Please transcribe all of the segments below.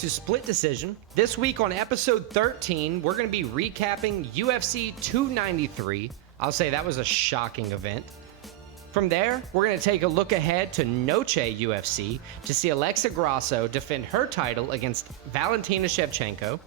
to Split Decision. This week on episode 13, we're going to be recapping UFC 293. I'll say that was a shocking event. From there, we're going to take a look ahead to Noche UFC to see Alexa Grasso defend her title against Valentina Shevchenko.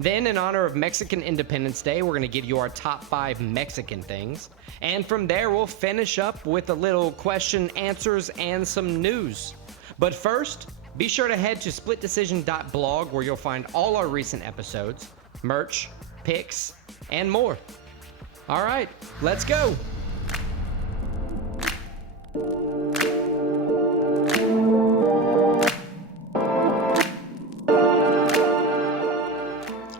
Then, in honor of Mexican Independence Day, we're going to give you our top 5 Mexican things. And from there, we'll finish up with a little question, answers, and some news. But first, be sure to head to splitdecision.blog where you'll find all our recent episodes, merch, picks, and more. All right, let's go.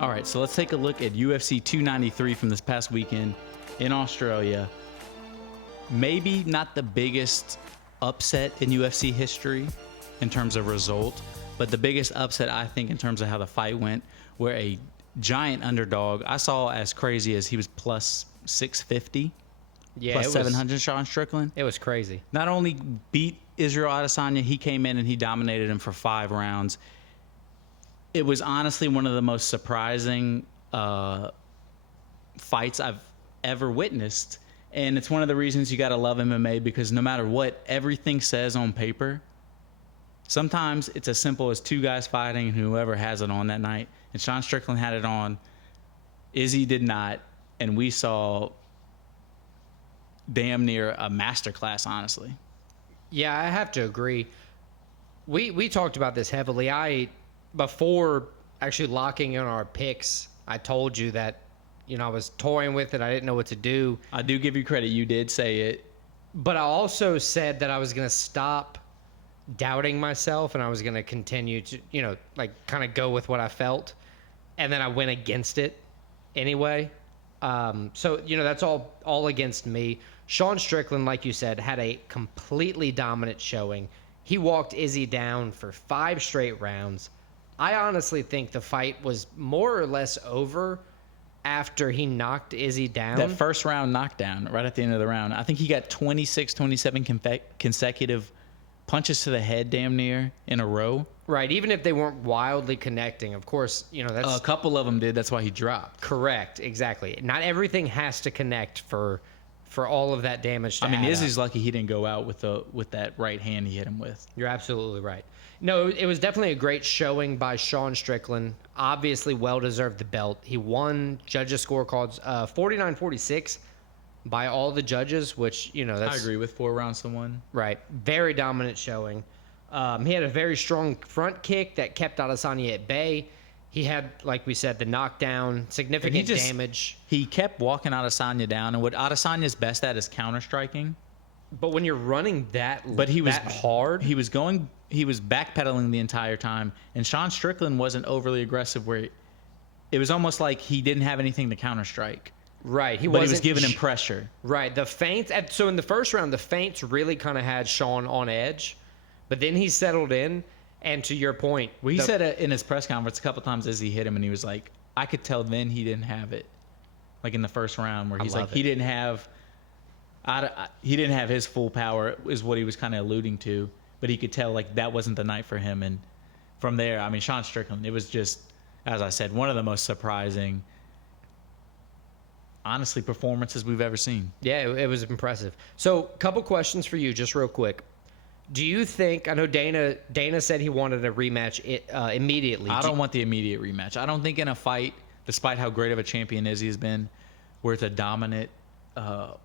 All right, so let's take a look at UFC 293 from this past weekend in Australia. Maybe not the biggest upset in UFC history in terms of result, but the biggest upset, I think, in terms of how the fight went, where a giant underdog, I saw as crazy as he was plus 650, plus 700, Sean Strickland. It was crazy. Not only beat Israel Adesanya, he came in and he dominated him for 5 rounds. It was honestly one of the most surprising fights I've ever witnessed. And it's one of the reasons you got to love MMA, because no matter what everything says on paper, sometimes it's as simple as 2 guys fighting and whoever has it on that night. And Sean Strickland had it on. Izzy did not. And we saw damn near a masterclass, honestly. Yeah, I have to agree. We talked about this heavily. Before actually locking in our picks, I told you that, I was toying with it. I didn't know what to do. I do give you credit. You did say it. But I also said that I was going to stop doubting myself and I was going to continue to, kind of go with what I felt. And then I went against it anyway. So, that's all against me. Sean Strickland, like you said, had a completely dominant showing. He walked Izzy down for 5 straight rounds. I honestly think the fight was more or less over after he knocked Izzy down. That first round knockdown, right at the end of the round, I think he got 26, 27 consecutive punches to the head damn near in a row. Right, even if they weren't wildly connecting. Of course, that's... A couple of them did. That's why he dropped. Correct, exactly. Not everything has to connect for all of that damage to add up. Izzy's lucky he didn't go out with that right hand he hit him with. You're absolutely right. No, it was definitely a great showing by Sean Strickland. Obviously, well-deserved the belt. He won judges' scorecards 49-46 by all the judges, which, that's... I agree with 4 rounds to 1. Right. Very dominant showing. He had a very strong front kick that kept Adesanya at bay. He had, like we said, the knockdown, significant damage. He kept walking Adesanya down, and what Adesanya's best at is counter-striking. But when you're running that hard... He was backpedaling the entire time, and Sean Strickland wasn't overly aggressive, where it was almost like he didn't have anything to counter-strike. Right. But he was giving him pressure. Right. The feints... So in the first round, the feints really kind of had Sean on edge, but then he settled in, and to your point... Well, he said in his press conference a couple times as he hit him, and he was like, I could tell then he didn't have it. Like in the first round, where he's like, he didn't have his full power, is what he was kind of alluding to. But he could tell, like, that wasn't the night for him. And from there, Sean Strickland, it was just, as I said, one of the most surprising, honestly, performances we've ever seen. Yeah, it was impressive. So, a couple questions for you, just real quick. Do you think, I know Dana said he wanted a rematch immediately. I don't want the immediate rematch. I don't think in a fight, despite how great of a champion Izzy has been, where it's a dominant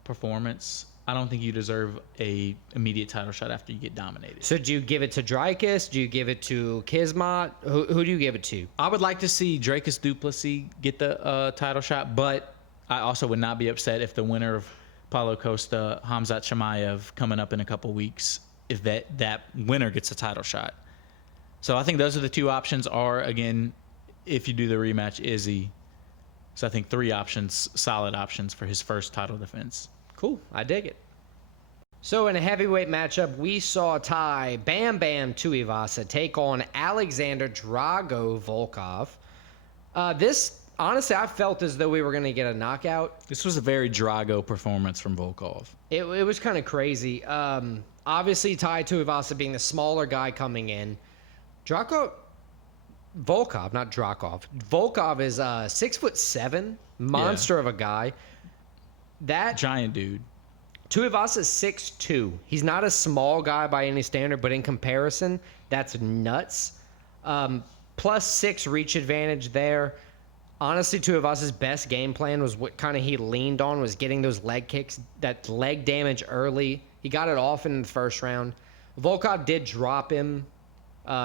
performance, I don't think you deserve a immediate title shot after you get dominated. So do you give it to Dricus? Do you give it to Kismat? Who do you give it to? I would like to see Dricus Du Plessis get the title shot, but I also would not be upset if the winner of Paulo Costa, Khamzat Chimaev, coming up in a couple weeks, if that winner gets a title shot. So I think those are the 2 options are, again, if you do the rematch, Izzy. So I think 3 options, solid options for his first title defense. Cool. I dig it. So in a heavyweight matchup, we saw Thai Bam Bam Tuivasa take on Alexander Drago Volkov. This, honestly, I felt as though we were going to get a knockout. This was a very Drago performance from Volkov. It was kind of crazy. Obviously, Tai Tuivasa being the smaller guy coming in. Drago Volkov, not Drakov. Volkov is 6'7", monster of a guy. That Giant dude. Tuivasa is 6'2". He's not a small guy by any standard, but in comparison, that's nuts. Plus 6 reach advantage there. Honestly, Tuivasa's best game plan was what kind of he leaned on, was getting those leg kicks, that leg damage early. He got it off in the first round. Volkov did drop him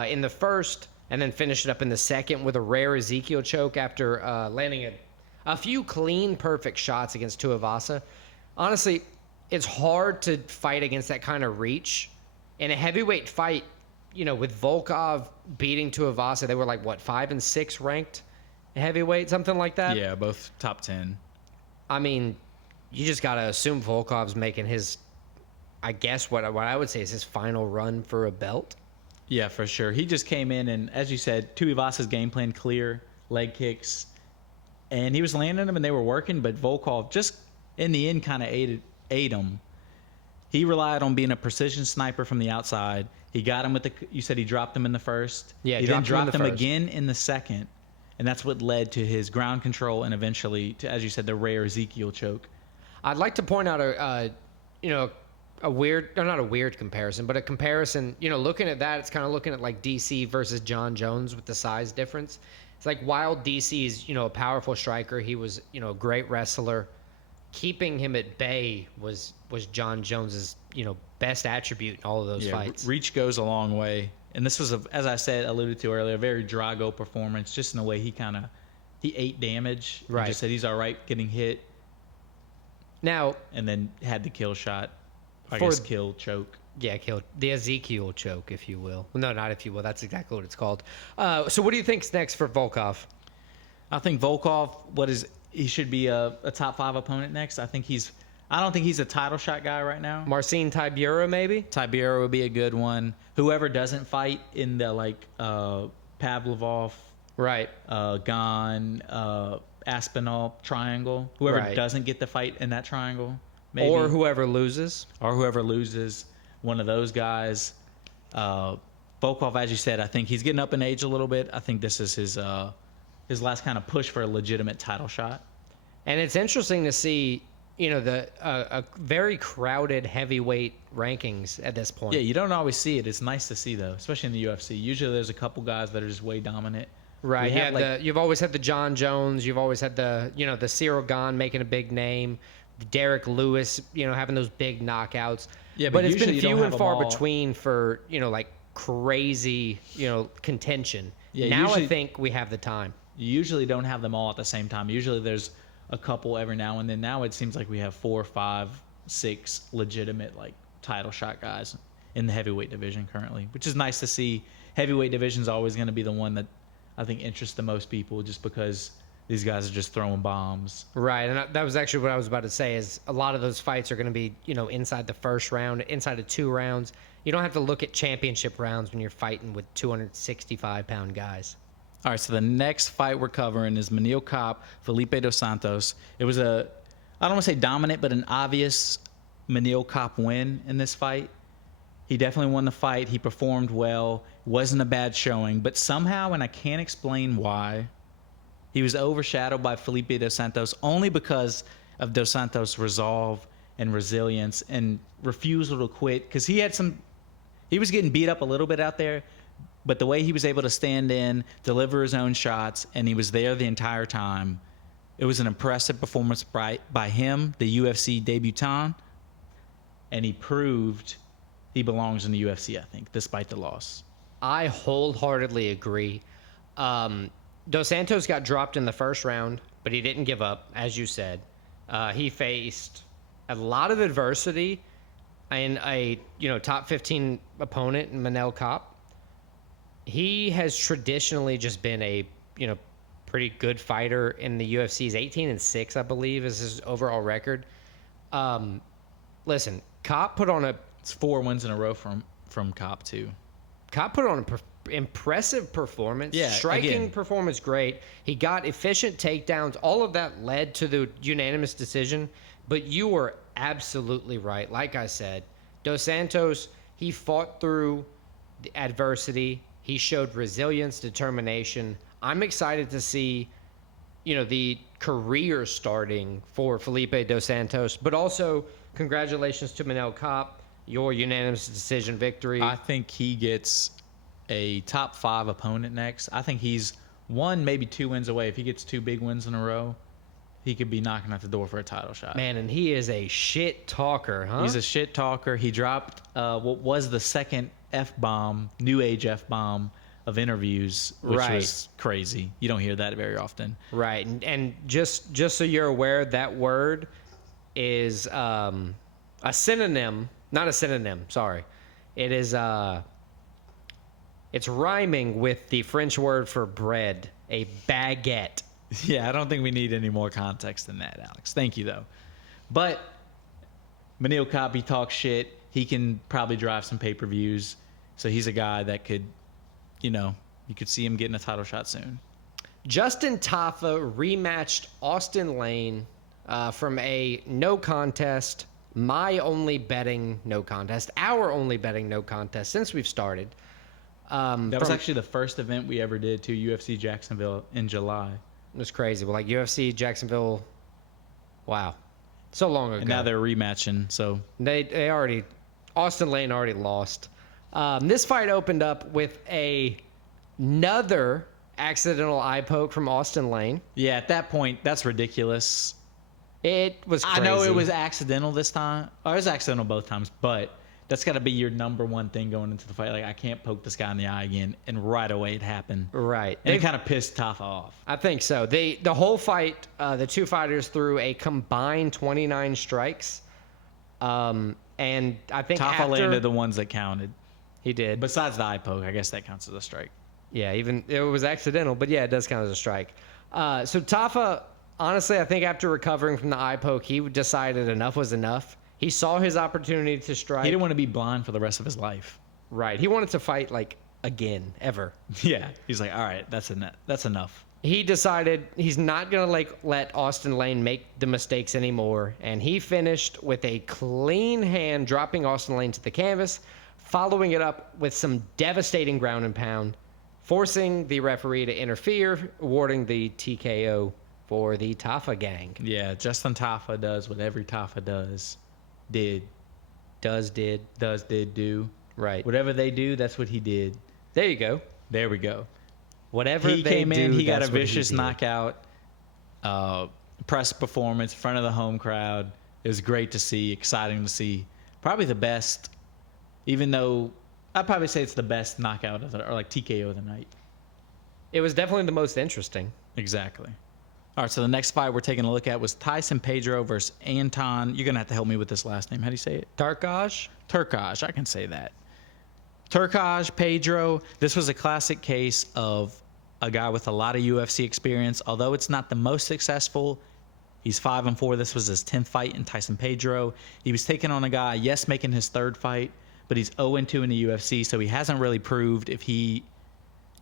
in the first and then finished it up in the second with a rare Ezekiel choke after landing a few clean, perfect shots against Tuivasa. Honestly, it's hard to fight against that kind of reach. In a heavyweight fight, with Volkov beating Tuivasa, they were like, 5 and 6 ranked heavyweight, something like that? Yeah, both top 10. I mean, you just got to assume Volkov's making his, I guess what I would say is his final run for a belt. Yeah, for sure. He just came in and, as you said, Tuivasa's game plan clear, leg kicks, and he was landing them and they were working, but Volkov just in the end kind of ate him. He relied on being a precision sniper from the outside. He got him you said he dropped him in the first. Yeah, he then dropped him first. again in the second, and that's what led to his ground control and eventually to, as you said, the rare Ezekiel choke. I'd like to point out a weird, or not a weird comparison, but a comparison, looking at that, it's kind of looking at like DC versus John Jones with the size difference. It's like while DC's, a powerful striker, he was, a great wrestler. Keeping him at bay was John Jones's, best attribute in all of those fights. Reach goes a long way. And this was, as I said, alluded to earlier, a very Drago performance, just in the way he ate damage. Right. He just said he's all right getting hit. Now, and then had the kill shot. Kill choke. Yeah, killed the Ezekiel choke, if you will. No, not if you will. That's exactly what it's called. So what do you think's next for Volkov? I think Volkov, he should be a top 5 opponent next. I don't think he's a title shot guy right now. Marcin Tybura, maybe? Tybura would be a good one. Whoever doesn't fight in the Pavlovov, right? Gon, Aspinall triangle. Whoever doesn't get the fight in that triangle. Maybe. Or whoever loses. One of those guys. Volkov, as you said, I think he's getting up in age a little bit. I think this is his last kind of push for a legitimate title shot. And it's interesting to see, a very crowded heavyweight rankings at this point. Yeah, you don't always see it. It's nice to see, though, especially in the UFC. Usually there's a couple guys that are just way dominant. Right. You've always had the John Jones. You've always had the Cyril Gane making a big name. Derek Lewis, having those big knockouts. Yeah, but it's been few and far between for, crazy, contention. Yeah, now I think we have the time. You usually don't have them all at the same time. Usually there's a couple every now and then. Now it seems like we have 4, 5, 6 legitimate title shot guys in the heavyweight division currently, which is nice to see. Heavyweight division is always going to be the one that I think interests the most people, just because these guys are just throwing bombs. Right, and that was actually what I was about to say, is a lot of those fights are going to be, inside the first round, inside of 2 rounds. You don't have to look at championship rounds when you're fighting with 265-pound guys. All right, so the next fight we're covering is Manil Kopp, Felipe Dos Santos. It was I don't want to say dominant, but an obvious Manil Kopp win in this fight. He definitely won the fight. He performed well. Wasn't a bad showing, but somehow, and I can't explain why, he was overshadowed by Felipe Dos Santos only because of Dos Santos' resolve and resilience and refusal to quit, because he was getting beat up a little bit out there, but the way he was able to stand in, deliver his own shots, and he was there the entire time, it was an impressive performance by him, the UFC debutant, and he proved he belongs in the UFC, I think, despite the loss. I wholeheartedly agree. Dos Santos got dropped in the first round, but he didn't give up, as you said. He faced a lot of adversity and a top 15 opponent in Manil Kopp. He has traditionally just been a pretty good fighter in the UFC's 18-6, I believe, is his overall record. Listen, Kopp put on It's 4 wins in a row from Kopp too. Kopp put on an impressive performance. Yeah, striking performance, great. He got efficient takedowns. All of that led to the unanimous decision. But you were absolutely right. Like I said, Dos Santos, he fought through the adversity. He showed resilience, determination. I'm excited to see, the career starting for Felipe Dos Santos, but also congratulations to Manel Kopp, your unanimous decision victory. I think he gets a top 5 opponent next. I think he's 1, maybe 2 wins away. If he gets 2 big wins in a row, he could be knocking at the door for a title shot. Man, and he is a shit talker, huh? He's a shit talker. He dropped what was the second F-bomb, new age F-bomb of interviews, which was crazy. You don't hear that very often. Right. And just so you're aware, that word is a synonym, not a synonym, sorry. It is it's rhyming with the French word for bread, a baguette. Yeah, I don't think we need any more context than that, Alex. Thank you, though. But Manil Kapi talks shit. He can probably drive some pay-per-views. So he's a guy that could, you could see him getting a title shot soon. Justin Tafa rematched Austin Lane from a no contest, our only betting no contest since we've started. That was actually the first event we ever did to UFC Jacksonville in July. It was crazy. Well, UFC Jacksonville, wow, so long ago. And now they're rematching. So they already, Austin Lane already lost. This fight opened up with another accidental eye poke from Austin Lane. Yeah, at that point, that's ridiculous. It was crazy. I know it was accidental this time. Or it was accidental both times, but that's got to be your number one thing going into the fight. Like, I can't poke this guy in the eye again. And right away it happened. Right. And it kind of pissed Tafa off. I think so. The whole fight, the two fighters threw a combined 29 strikes. And I think Tafa landed the ones that counted. He did. Besides the eye poke, I guess that counts as a strike. Yeah, even it was accidental, but yeah, it does count as a strike. So Tafa, honestly, I think after recovering from the eye poke, he decided enough was enough. He saw his opportunity to strike. He didn't want to be blind for the rest of his life. Right. He wanted to fight, again, ever. Yeah. He's like, all right, that's enough. He decided he's not going to, let Austin Lane make the mistakes anymore. And he finished with a clean hand, dropping Austin Lane to the canvas, following it up with some devastating ground and pound, forcing the referee to interfere, awarding the TKO for the Tafa gang. Yeah, Justin Tafa does what every Tafa did. Do. Right. Whatever they do, that's what he did. There you go. There we go. Whatever he they came in, do, he got a that's what vicious he did. knockout, press performance in front of the home crowd. It was great to see, exciting to see. Probably the best, even though I'd probably say it's the best knockout or TKO of the night. It was definitely the most interesting. Exactly. All right, so the next fight we're taking a look at was Tyson Pedro versus Anton. You're going to have to help me with this last name. How do you say it? Turkaj, I can say that. Turkaj, Pedro. This was a classic case of a guy with a lot of UFC experience. Although it's not the most successful, he's 5-4. This was his 10th fight in Tyson Pedro. He was taking on a guy, yes, making his 3rd fight, but he's 0-2 in the UFC, so he hasn't really proved if he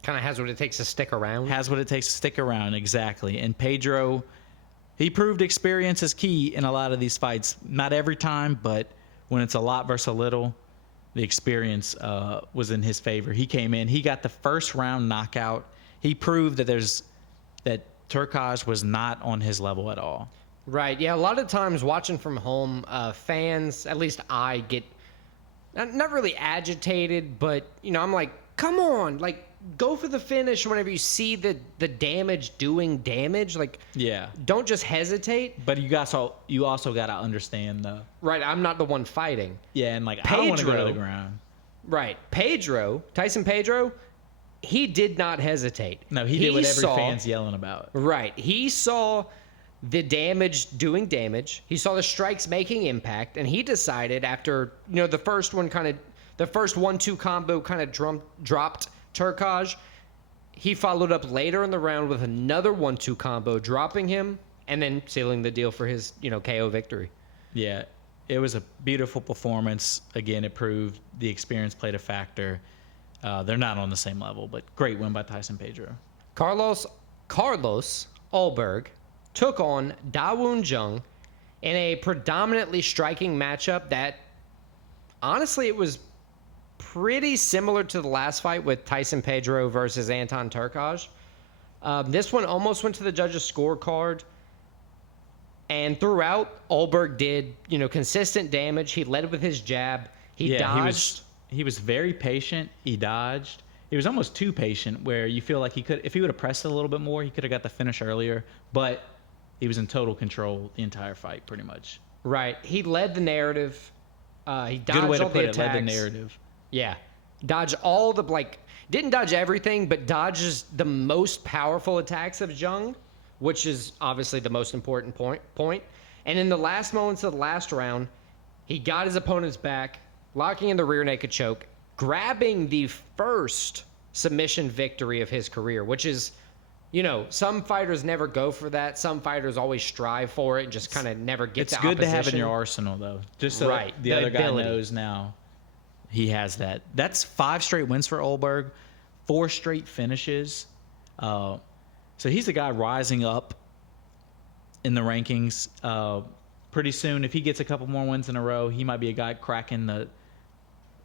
kind of has what it takes to stick around. Has what it takes to stick around, exactly. And Pedro, he proved experience is key in a lot of these fights. Not every time, but when it's a lot versus a little, the experience was in his favor. He came in, he got the first round knockout. He proved that Turkaj was not on his level at all. Right. Yeah. A lot of times watching from home, fans, at least I get not really agitated, but I'm like, come on, go for the finish whenever you see the damage doing damage. Yeah. Don't just hesitate. But you also got to understand the... Right, I'm not the one fighting. Yeah, and Pedro, I don't want to go to the ground. Right. Tyson Pedro, he did not hesitate. No, he did what every fan's yelling about. Right. He saw the damage doing damage. He saw the strikes making impact, and he decided after, the first 1-2 combo kind of dropped Turkaj, he followed up later in the round with another 1-2 combo, dropping him and then sealing the deal for his, KO victory. Yeah, it was a beautiful performance. Again, it proved the experience played a factor. They're not on the same level, but great win by Tyson Pedro. Carlos Ulberg took on Dawoon Jung in a predominantly striking matchup that, honestly, it was pretty similar to the last fight with Tyson Pedro versus Anton Turkaj. This one almost went to the judges' scorecard. And throughout, Olberg did, consistent damage. He led with his jab. He dodged. He was very patient. He dodged. He was almost too patient, where you feel like if he would have pressed it a little bit more, he could have got the finish earlier. But he was in total control the entire fight, pretty much. Right. He led the narrative. He dodged Good way to all put the it. Led attacks. the narrative. Yeah. Dodge all the, didn't dodge everything, but dodges the most powerful attacks of Jung, which is obviously the most important point. And in the last moments of the last round, he got his opponent's back, locking in the rear naked choke, grabbing the first submission victory of his career, which is, some fighters never go for that. Some fighters always strive for it and just kind of never get the opposition. It's good to have in your arsenal, though. Just so the other guy knows now he has that. That's 5 straight wins for Olberg, 4 straight finishes. So he's the guy rising up in the rankings. Pretty soon, if he gets a couple more wins in a row, he might be a guy cracking the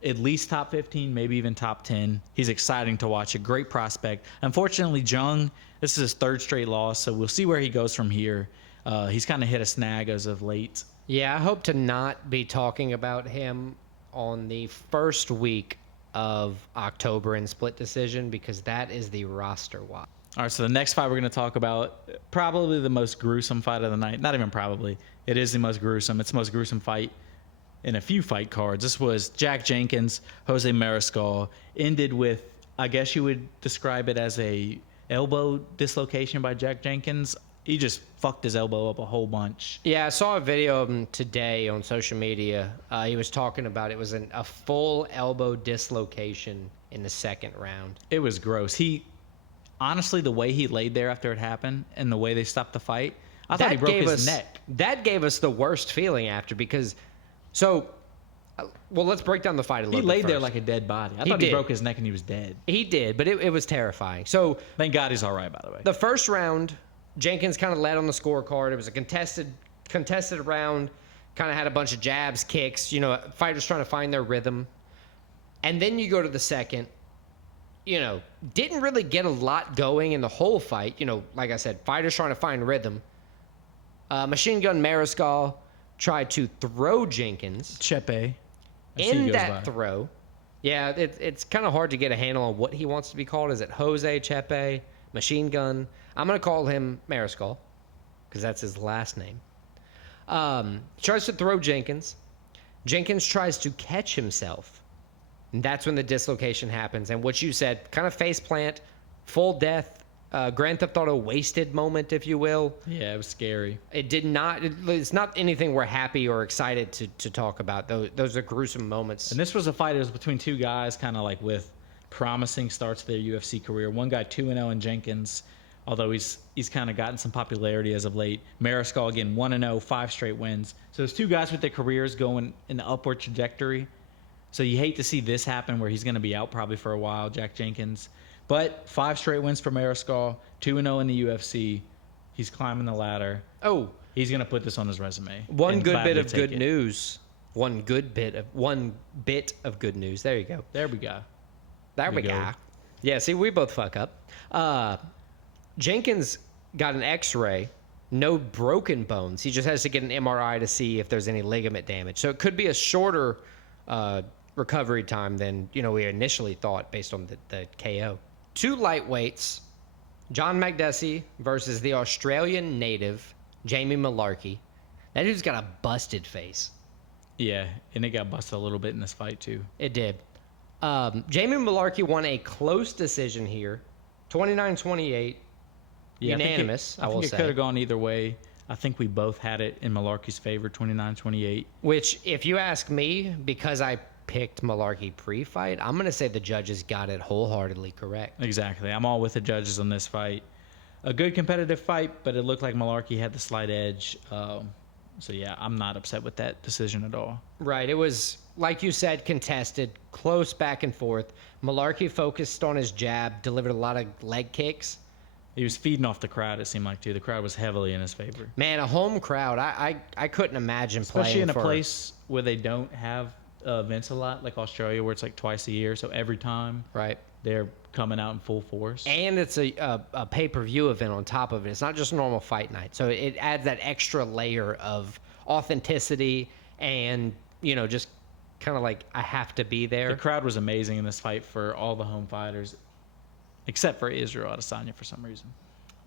at least top 15, maybe even top 10. He's exciting to watch. A great prospect. Unfortunately, Jung, this is his 3rd straight loss, so we'll see where he goes from here. He's kind of hit a snag as of late. Yeah, I hope to not be talking about him on the first week of October in split decision, because that is the roster watch. All right, so the next fight we're going to talk about, probably the most gruesome fight of the night. Not even probably. It is the most gruesome. It's the most gruesome fight in a few fight cards. This was Jack Jenkins, Jose Mariscal. Ended with, I guess you would describe it as a elbow dislocation by Jack Jenkins. He just fucked his elbow up a whole bunch. Yeah, I saw a video of him today on social media. He was talking about it was a full elbow dislocation in the 2nd round. It was gross. Honestly, the way he laid there after it happened and the way they stopped the fight, I thought he broke his neck. That gave us the worst feeling after, because let's break down the fight a little bit. He laid there first. like a dead body. I thought he broke his neck and he was dead. He did, but it was terrifying. So thank God he's all right, by the way. The first round, Jenkins kind of led on the scorecard. It was a contested round, kind of had a bunch of jabs, kicks, fighters trying to find their rhythm. And then you go to the second, didn't really get a lot going in the whole fight. Like I said, fighters trying to find rhythm. Machine Gun Mariscal tried to throw Jenkins. Chepe. In that throw. Yeah, it's kind of hard to get a handle on what he wants to be called. Is it Jose, Chepe, Machine Gun? I'm going to call him Mariscal, because that's his last name. Tries to throw Jenkins. Jenkins tries to catch himself. And that's when the dislocation happens. And what you said, kind of face plant, full death, Grand Theft Auto wasted moment, if you will. Yeah, it was scary. It's not anything we're happy or excited to talk about. Those are gruesome moments. And this was a fight. It was between 2 guys kind of like with promising starts to their UFC career. One guy 2-0 in Jenkins, although he's kind of gotten some popularity as of late. Mariscal, again, 1-0, 5 straight wins. So there's 2 guys with their careers going in the upward trajectory. So you hate to see this happen where he's going to be out probably for a while, Jack Jenkins. But 5 straight wins for Mariscal, 2-0 in the UFC. He's climbing the ladder. Oh, he's going to put this on his resume. One good bit of good news. One bit of good news. There you go. There we go. There we go. Yeah, see, we both fuck up. Jenkins got an X-ray, no broken bones. He just has to get an MRI to see if there's any ligament damage. So it could be a shorter recovery time than we initially thought based on the KO. 2 lightweights, John Makdessi versus the Australian native Jamie Mullarkey. That dude's got a busted face. Yeah, and it got busted a little bit in this fight too. It did. Jamie Mullarkey won a close decision here, 29-28, unanimous. I think it could have gone either way. I think we both had it in Mullarkey's favor, 29-28. Which, if you ask me, because I picked Mullarkey pre-fight, I'm going to say the judges got it wholeheartedly correct. Exactly. I'm all with the judges on this fight. A good competitive fight, but it looked like Mullarkey had the slight edge. So, yeah, I'm not upset with that decision at all. Right. It was, like you said, contested, close back and forth. Mullarkey focused on his jab, delivered a lot of leg kicks. He was feeding off the crowd, it seemed like, too. The crowd was heavily in his favor. Man, a home crowd. I couldn't imagine especially playing in a place where they don't have events a lot, like Australia, where it's like twice a year. So every time Right. they're coming out in full force. And it's a pay-per-view event on top of it. It's not just a normal fight night. So it adds that extra layer of authenticity and, just kind of like I have to be there. The crowd was amazing in this fight for all the home fighters, except for Israel Adesanya for some reason.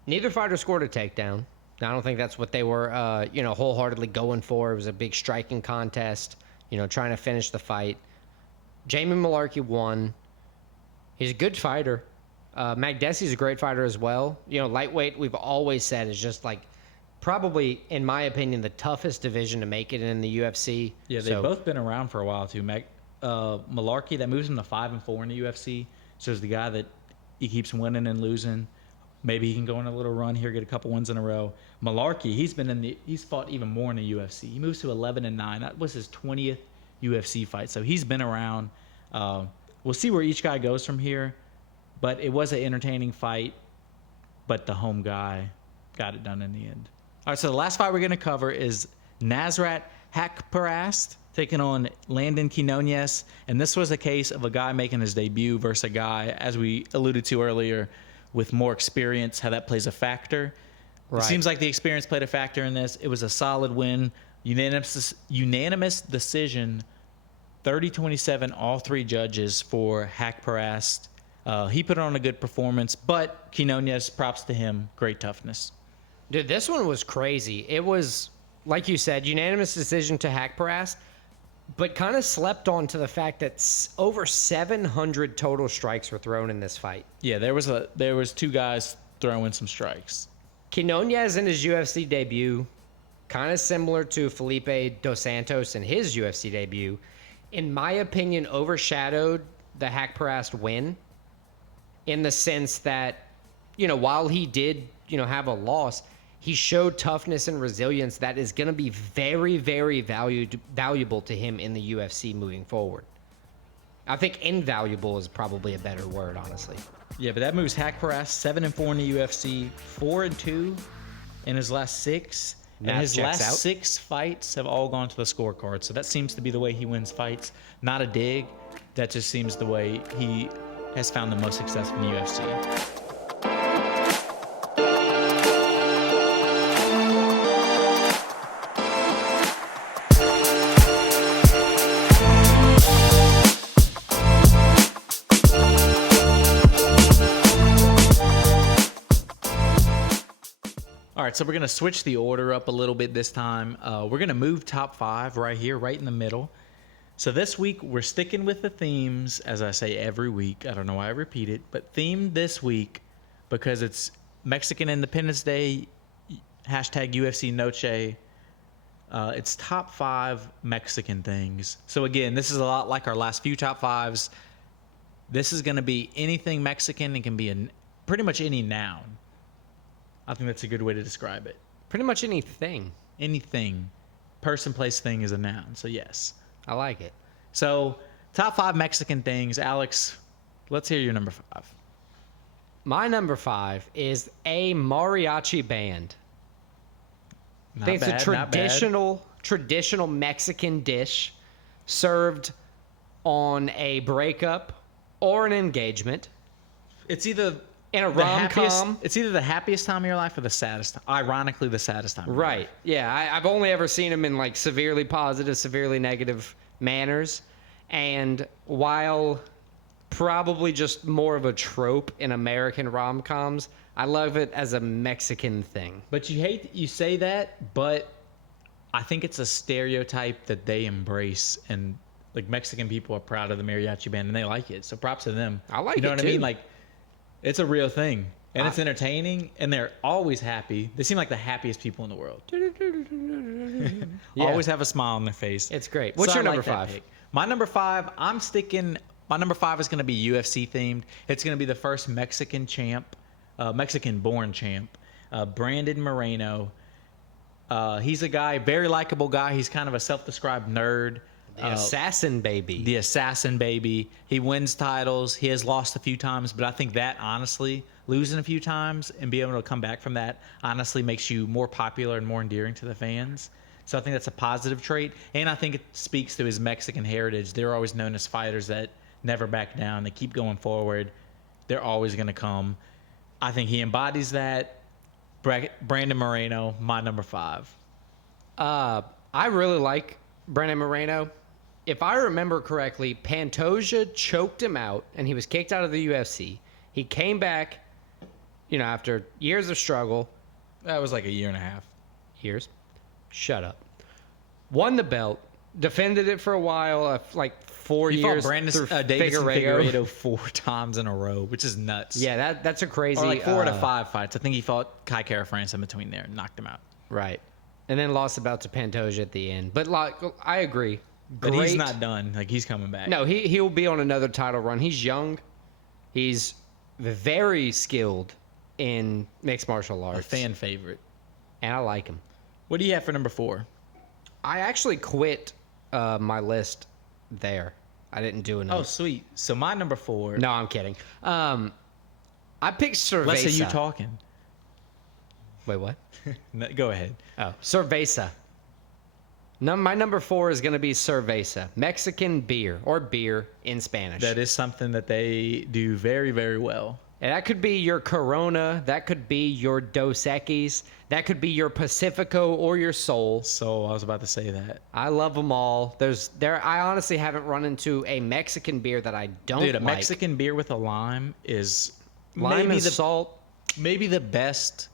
Neither fighter scored a takedown. I don't think that's what they were, wholeheartedly going for. It was a big striking contest, trying to finish the fight. Jamie Malarkey won. He's a good fighter. Magdessi's a great fighter as well. Lightweight, we've always said, is just like probably, in my opinion, the toughest division to make it in the UFC. Yeah, they've both been around for a while too. Malarkey, that moves him to 5-4 in the UFC. So he's the guy that he keeps winning and losing. Maybe he can go on a little run here, get a couple wins in a row. Malarkey, he's fought even more in the UFC. He moves to 11-9. That was his 20th UFC fight. So he's been around. We'll see where each guy goes from here. But it was an entertaining fight. But the home guy got it done in the end. All right, so the last fight we're going to cover is Nasrat Haqparast taking on Landon Quinones. And this was a case of a guy making his debut versus a guy, as we alluded to earlier, with more experience, how that plays a factor. Right. It seems like the experience played a factor in this. It was a solid win. Unanimous decision, 30-27, all three judges for Haqparast. He put on a good performance, but Quinones, props to him, great toughness. Dude, this one was crazy. It was, like you said, unanimous decision to Haqparast, but kind of slept on to the fact that over 700 total strikes were thrown in this fight. Yeah, there was two guys throwing some strikes. Quinones in his UFC debut, kind of similar to Felipe Dos Santos in his UFC debut, in my opinion, overshadowed the Haqparast win in the sense that, while he did, have a loss, he showed toughness and resilience that is going to be very, very valuable to him in the UFC moving forward. I think invaluable is probably a better word, honestly. Yeah, but that moves Haqparast 7-4 in the UFC, 4-2 in his last 6. And his last 6 fights have all gone to the scorecard. So that seems to be the way he wins fights. Not a dig. That just seems the way he has found the most success in the UFC. All right, so we're going to switch the order up a little bit this time. We're going to move top 5 right here, right in the middle. So this week, we're sticking with the themes, as I say every week. I don't know why I repeat it, but themed this week because it's Mexican Independence Day, hashtag UFC Noche. It's top 5 Mexican things. So again, this is a lot like our last few top 5s. This is going to be anything Mexican. It can be pretty much any noun. I think that's a good way to describe it. Pretty much anything. Anything. Person, place, thing is a noun. So yes. I like it. So top 5 Mexican things. Alex, let's hear your number 5. My number 5 is a mariachi band. I think it's a traditional Mexican dish served on a breakup or an engagement. It's either in a rom-com. It's either the happiest time of your life or the saddest. Ironically, the saddest time. Right. Yeah. I've only ever seen them in like severely positive, severely negative manners. And while probably just more of a trope in American rom-coms, I love it as a Mexican thing. But you say that, but I think it's a stereotype that they embrace, and like Mexican people are proud of the mariachi band and they like it. So props to them. I like it. You know what too. I mean? Like, it's a real thing, and it's entertaining, and they're always happy. They seem like the happiest people in the world. Yeah. Always have a smile on their face. It's great. What's your number 5? My number 5, my number 5 is going to be UFC themed. It's going to be the first Mexican champ, Mexican-born champ, Brandon Moreno. He's a guy, very likable guy. He's kind of a self-described nerd. The assassin baby. The assassin baby. He wins titles. He has lost a few times, but I think that, honestly, losing a few times and being able to come back from that, honestly makes you more popular and more endearing to the fans. So I think that's a positive trait. And I think it speaks to his Mexican heritage. They're always known as fighters that never back down. They keep going forward. They're always going to come. I think he embodies that. Brandon Moreno, my number 5. I really like Brandon Moreno. If I remember correctly, Pantoja choked him out, and he was kicked out of the UFC. He came back, after years of struggle. That was like a year and a half. Years? Shut up. Won the belt, defended it for a while, like 4 years. He fought Brandon Davis Figueiredo. Figueiredo 4 times in a row, which is nuts. Yeah, that's a crazy. Or like 4 out of 5 fights. I think he fought Kai Kara France in between there and knocked him out. Right. And then lost the belt to Pantoja at the end. But like, I agree. But he's not done. Like, he's coming back. No, he will be on another title run. He's young. He's very skilled in mixed martial arts. A fan favorite. And I like him. What do you have for number 4? I actually quit my list there. I didn't do enough. Oh, sweet. So my number 4. No, I'm kidding. I picked Cerveza. Let's say you talking. Wait, what? No, go ahead. Oh, Cerveza. My number 4 is going to be Cerveza, Mexican beer, or beer in Spanish. That is something that they do very, very well. And that could be your Corona, that could be your Dos Equis, that could be your Pacifico or your Sol. So I was about to say that. I love them all. I honestly haven't run into a Mexican beer that I don't like. Dude, a Mexican beer with a lime is Lime and salt. Maybe the best.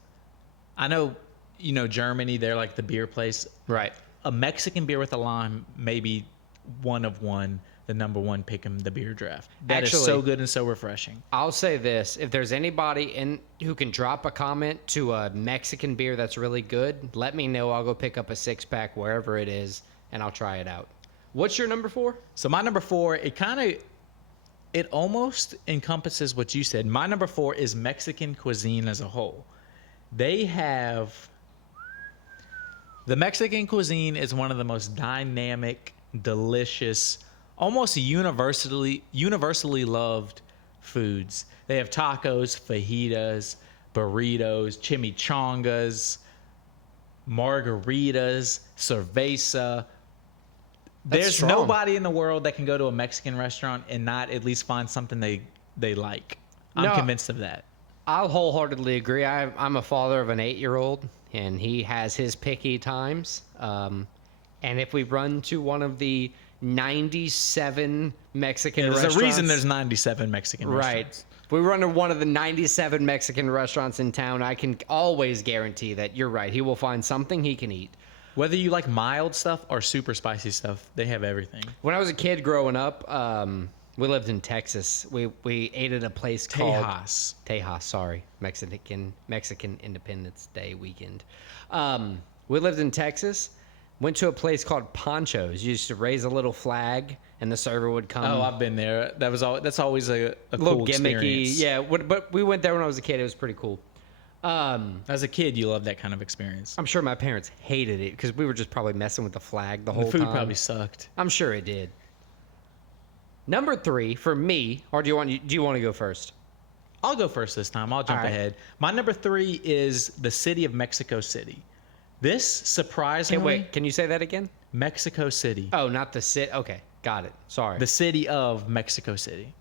I know, Germany, they're like the beer place. Right. A Mexican beer with a lime, maybe one of one, the number 1 pick in the beer draft. That is so good and so refreshing. I'll say this. If there's anybody who can drop a comment to a Mexican beer that's really good, let me know. I'll go pick up a 6-pack wherever it is, and I'll try it out. What's your number 4? So my number 4, it almost encompasses what you said. My number 4 is Mexican cuisine as a whole. The Mexican cuisine is one of the most dynamic, delicious, almost universally loved foods. They have tacos, fajitas, burritos, chimichangas, margaritas, cerveza. There's strong. nobody in the world that can go to a Mexican restaurant and not at least find something they like. I'm convinced of that. I'll wholeheartedly agree. I'm a father of an 8-year-old, and he has his picky times. And if we run to one of the 97 Mexican restaurants... There's a reason there's 97 Mexican restaurants. Right. If we run to one of the 97 Mexican restaurants in town, I can always guarantee that you're right. He will find something he can eat. Whether you like mild stuff or super spicy stuff, they have everything. When I was a kid growing up, we lived in Texas. We ate at a place called Tejas. Sorry, Mexican Independence Day weekend. We lived in Texas. Went to a place called Ponchos. You used to raise a little flag, and the server would come. Oh, I've been there. That's always a little cool gimmicky. experience. Yeah, but we went there when I was a kid. It was pretty cool. As a kid, you love that kind of experience. I'm sure my parents hated it because we were just probably messing with the flag the whole time. The food probably sucked. I'm sure it did. Number 3 for me, or do you want to go first? I'll go first this time. I'll jump ahead. My number 3 is the city of Mexico City. This surprisingly... Hey, wait, can you say that again? Mexico City. Oh, not the city. Okay, got it. Sorry. The city of Mexico City.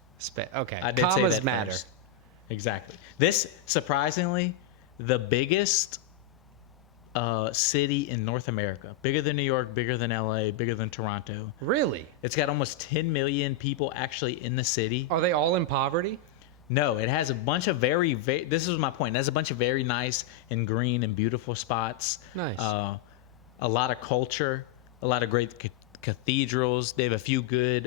Okay, I did commas say that matter. first. Exactly. This, surprisingly, the biggest city in North America. Bigger than New York, bigger than LA, bigger than Toronto. Really? It's got almost 10 million people actually in the city. Are they all in poverty? No, it has a bunch of this is my point. It has a bunch of very nice and green and beautiful spots. Nice. A lot of culture, a lot of great cathedrals. They have a few good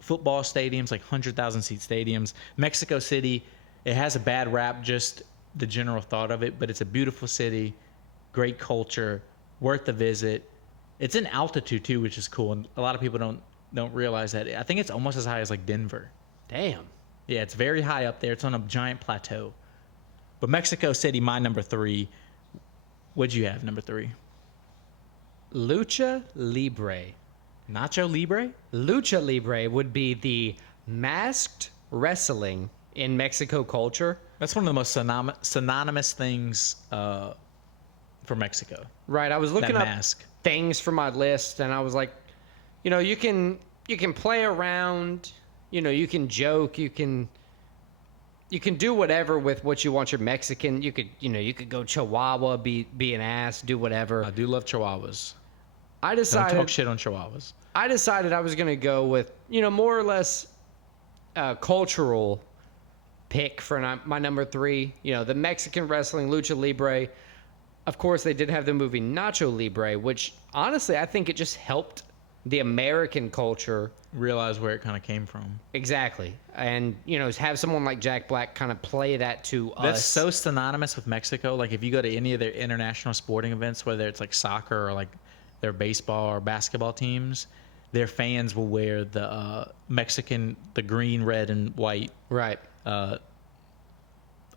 football stadiums, like 100,000 seat stadiums. Mexico City, it has a bad rap, just the general thought of it, but it's a beautiful city, great culture, worth the visit. It's in altitude too, which is cool, and a lot of people don't realize that. I think it's almost as high as like Denver. Damn. Yeah, it's very high up there. It's on a giant plateau. But Mexico City, my number 3. What'd you have, number 3? Lucha Libre. Nacho Libre? Lucha Libre would be the masked wrestling in Mexico culture. That's one of the most synonymous things for Mexico. Right, I was looking that up. mask. things for my list, and I was like, you can play around, you can joke, you can do whatever with what you want your Mexican. You could go Chihuahua, be an ass, do whatever. I do love Chihuahuas. I Don't talk decided shit on Chihuahuas. I decided I was gonna go with more or less cultural pick for my number 3. The Mexican wrestling lucha libre. Of course, they did have the movie Nacho Libre, which honestly I think it just helped the American culture Realize where it kind of came from. exactly, and have someone like Jack Black kind of play that to us. That's so synonymous with Mexico. Like if you go to any of their international sporting events, whether it's like soccer or like their baseball or basketball teams, their fans will wear the Mexican, the green, red, and white right.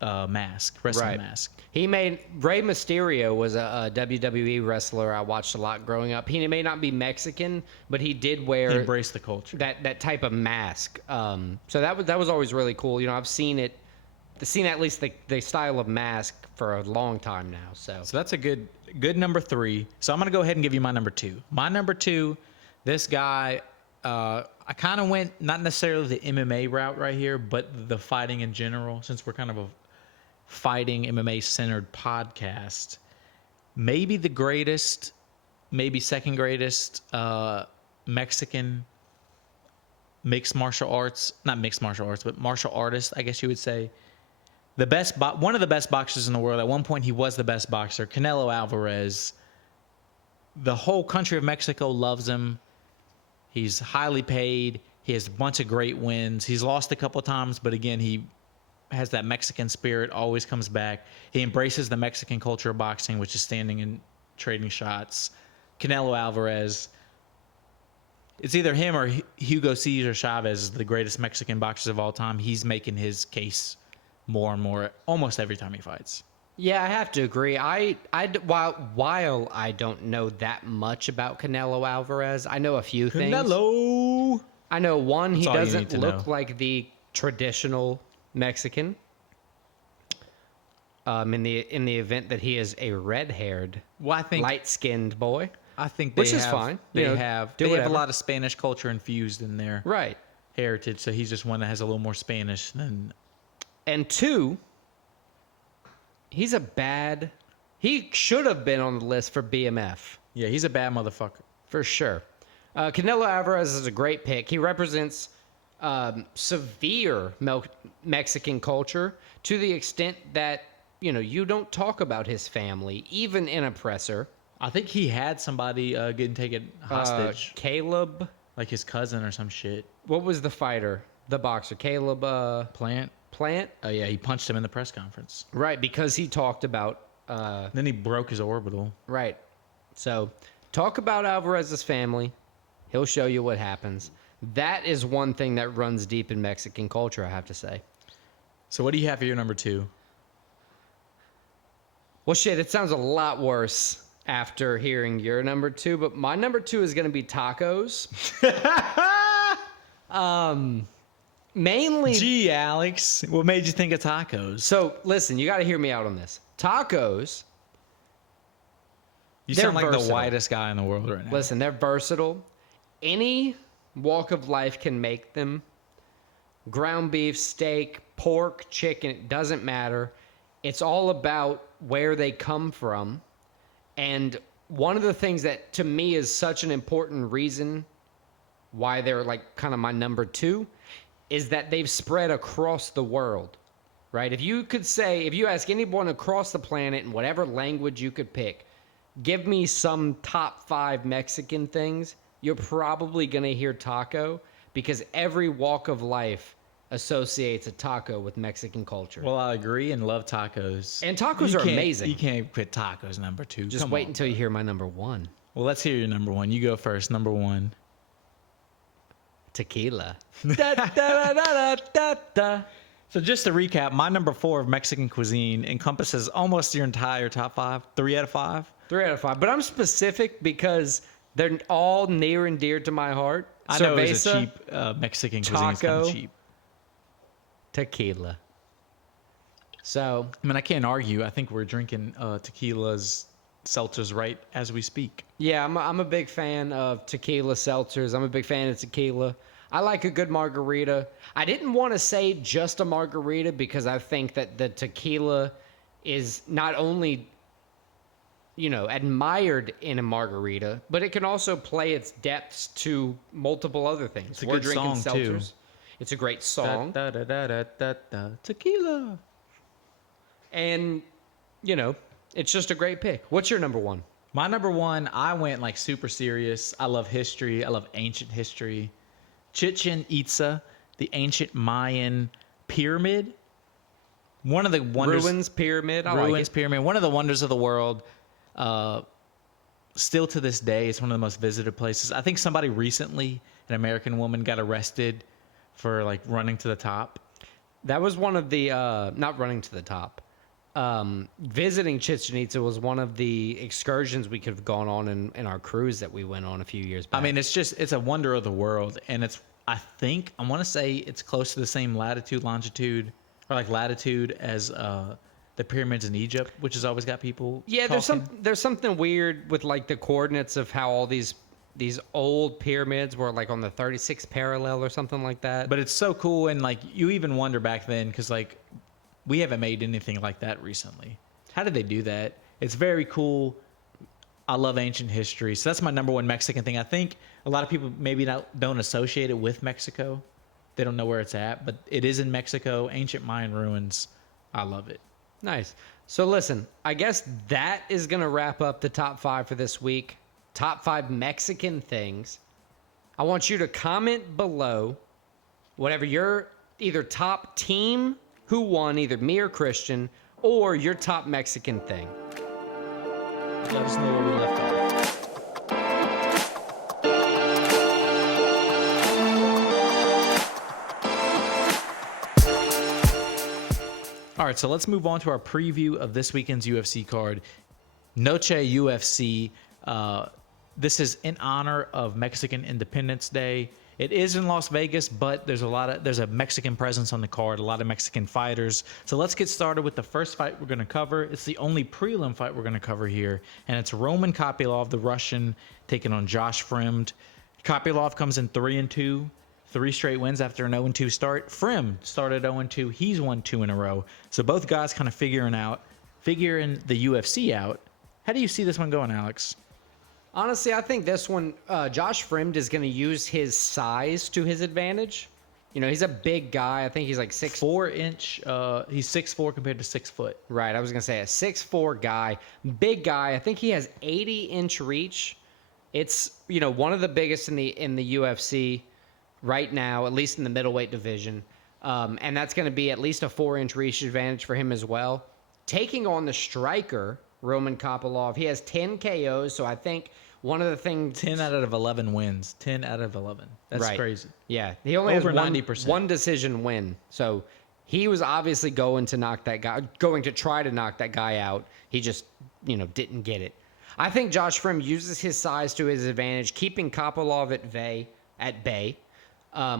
Mask, wrestling Right. mask. Rey Mysterio was a WWE wrestler I watched a lot growing up. He may not be Mexican, but he did He wear embraced the culture. that type of mask. So that was always really cool. I've seen at least the style of mask for a long time now. So So that's a good number 3. So I'm gonna go ahead and give you my number 2. My number 2, this guy, I kind of went not necessarily the MMA route right here, but the fighting in general. Since we're kind of a fighting MMA centered podcast, maybe the greatest, maybe second greatest Mexican martial artist, I guess you would say. One of the best boxers in the world. At one point, he was the best boxer. Canelo Alvarez. The whole country of Mexico loves him. He's highly paid. He has a bunch of great wins. He's lost a couple times, but again, he has that Mexican spirit, always comes back. He embraces the Mexican culture of boxing, which is standing and trading shots. Canelo Alvarez. It's either him or Hugo Cesar Chavez is the greatest Mexican boxers of all time. He's making his case more and more almost every time he fights. yeah, I have to agree. While I don't know that much about Canelo Alvarez, I know a few things. Canelo! I know one, he That's all you doesn't need to look know. like the traditional Mexican. In the event that he is a red-haired, Well, I think light-skinned boy, which is fine. They Do have a whatever. lot of Spanish culture infused in their right? heritage, so he's just one that has a little more Spanish than. And 2, he should have been on the list for BMF. Yeah, he's a bad motherfucker. For sure. Canelo Alvarez is a great pick. He represents severe Mexican culture to the extent that, you don't talk about his family, even in Oppressor. I think he had somebody getting taken hostage, Caleb, like his cousin or some shit. what was the fighter? The boxer. Caleb Plant. Plant? Oh yeah, he punched him in the press conference. Right, because he talked about... Then he broke his orbital. right. So, talk about Alvarez's family. He'll show you what happens. That is one thing that runs deep in Mexican culture, I have to say. So what do you have for your number 2? Well, shit, it sounds a lot worse after hearing your number 2, but my number 2 is going to be tacos. Mainly... Gee, Alex, what made you think of tacos? So, listen, you got to hear me out on this. Tacos, You they're sound like the versatile. whitest guy in the world right now. listen, they're versatile. Any walk of life can make them. Ground beef, steak, pork, chicken, it doesn't matter. It's all about where they come from. And one of the things that to me is such an important reason why they're like kind of my number 2 is that they've spread across the world, right? If you ask anyone across the planet in whatever language you could pick, give me some top 5 Mexican things, you're probably going to hear taco because every walk of life associates a taco with Mexican culture. Well, I agree and love tacos. And tacos are amazing. You can't put tacos number 2. Just Come wait on, until you bro. hear my number 1. Well, let's hear your number 1. You go first. Number 1. Tequila. Da, da, da, da, da, da. So just to recap, my number 4 of Mexican cuisine encompasses almost your entire top 5. 3 out of 5. 3 out of 5. But I'm specific because they're all near and dear to my heart. I know it's a Cerveza, cheap Mexican cuisine. It's kind taco. of cheap. tequila. So I mean, I can't argue. I think we're drinking tequilas seltzers right as we speak. Yeah, I'm a big fan of tequila seltzers. I'm a big fan of tequila. I like a good margarita. I didn't want to say just a margarita because I think that the tequila is not only, admired in a margarita, but it can also play its depths to multiple other things. It's a We're good drinking song, too. seltzers. It's a great song. Da, da, da, da, da, da, tequila. And, it's just a great pick. What's your number one? My number one, I went like super serious. I love history. I love ancient history. Chichen Itza, the ancient Mayan pyramid. One of the wonders. Ruins Pyramid. Ruins Pyramid. One of the wonders of the world. Still to this day, it's one of the most visited places. I think somebody recently, an American woman, got arrested for like running to the top. That was one of the, not running to the top. Visiting Chichen Itza was one of the excursions we could have gone on in our cruise that we went on a few years back. I mean, it's a wonder of the world. And I want to say it's close to the same latitude or like latitude as the pyramids in Egypt, which has always got people talking. There's something weird with like the coordinates of how all these old pyramids were like on the 36th parallel or something like that. But it's so cool, and like you even wonder back then because like we haven't made anything like that recently. How did they do that? It's very cool. I love ancient history, so that's my number one Mexican thing. I think a lot of people maybe don't associate it with Mexico. They don't know where it's at, but it is in Mexico. Ancient Mayan ruins. I love it. Nice. So listen, I guess that is going to wrap up the top 5 for this week. Top 5 Mexican things. I want you to comment below whatever your either top team who won, either me or Christian, or your top Mexican thing. Let us know where we left off. All right, so let's move on to our preview of this weekend's UFC card. Noche UFC. This is in honor of Mexican Independence Day. It is in Las Vegas, but there's a Mexican presence on the card, a lot of Mexican fighters. So let's get started with the first fight we're going to cover. It's the only prelim fight we're going to cover here, and it's Roman Kopylov, the Russian, taking on Josh Fremd. Kopylov comes in 3-2, 3 straight wins after an 0-2 start. Fremd started 0-2. He's won 2 in a row. So both guys kind of figuring the UFC out. How do you see this one going, Alex? Honestly, I think this one, Josh Fremd is going to use his size to his advantage. He's a big guy. I think he's like 4 inch. He's 6'4" compared to 6 foot. Right. I was going to say a 6'4" guy, big guy. I think he has 80-inch reach. It's, one of the biggest in the UFC right now, at least in the middleweight division. And that's going to be at least a 4-inch reach advantage for him as well. Taking on the striker, Roman Kopylov, he has 10 KOs, so I think one of the things... 10 out of 11 wins. 10 out of 11. That's right. Crazy. Yeah. He only Over has 90%. One decision win. So he was obviously going to try to knock that guy out. He just, didn't get it. I think Josh Fremd uses his size to his advantage, keeping Kopylov at bay.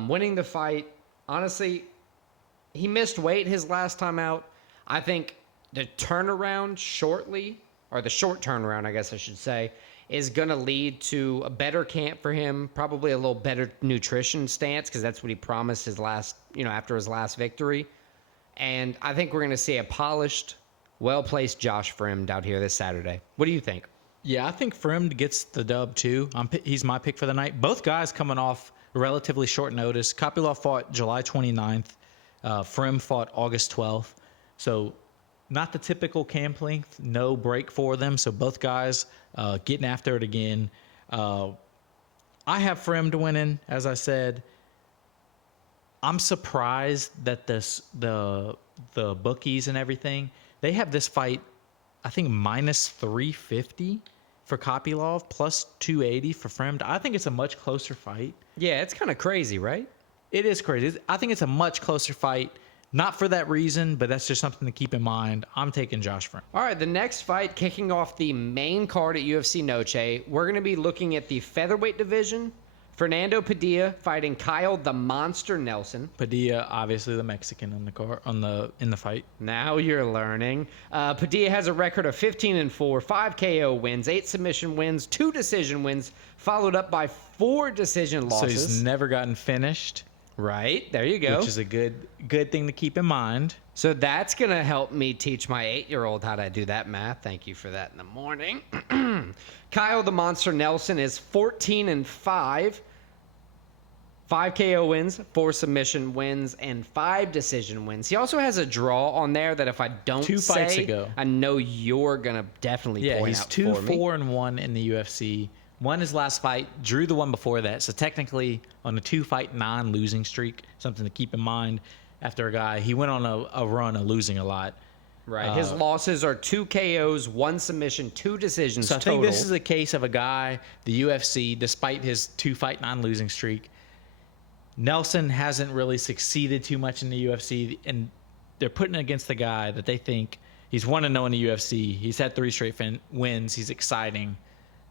Winning the fight. Honestly, he missed weight his last time out. I think the turnaround shortly, or the short turnaround, I guess I should say, is going to lead to a better camp for him, probably a little better nutrition stance, because that's what he promised after his last victory. And I think we're going to see a polished, well-placed Josh Fremd out here this Saturday. What do you think? Yeah, I think Fremd gets the dub too. He's my pick for the night. Both guys coming off relatively short notice. Kopylov fought July 29th. Fremd fought August 12th. So not the typical camp length, no break for them. So both guys getting after it again. I have Fremd winning, as I said. I'm surprised that the bookies and everything, they have this fight, I think, minus 350 for Kopylov, plus 280 for Fremd. I think it's a much closer fight. Yeah, it's kind of crazy, right? It is crazy. I think it's a much closer fight. Not for that reason, but that's just something to keep in mind. I'm taking Josh Fremd. All right, the next fight, kicking off the main card at UFC Noche, we're going to be looking at the featherweight division. Fernando Padilla fighting Kyle the Monster Nelson. Padilla, obviously the Mexican in the fight. Now you're learning. Padilla has a record of 15-4, 5 KO wins, 8 submission wins, 2 decision wins, followed up by 4 decision losses. So he's never gotten finished. Right, there you go. Which is a good thing to keep in mind. So that's going to help me teach my 8-year-old how to do that math. Thank you for that in the morning. Kyle the Monster Nelson is 14-5. 5 KO wins, 4 submission wins, and 5 decision wins. He also has a draw on there that if I don't 2 fights say, ago. I know you're going to definitely point he's out for me. 2-4-1 in the UFC. Won his last fight, drew the one before that. So technically on a 2-fight non-losing streak, something to keep in mind after a guy. He went on a run of losing a lot. Right. His losses are 2 KOs, 1 submission, 2 decisions So I total. think this is a case of a guy, the UFC, despite his 2-fight non-losing streak, Nelson hasn't really succeeded too much in the UFC, and they're putting it against the guy that they think he's 1-0 in the UFC. He's had 3 straight wins. He's exciting.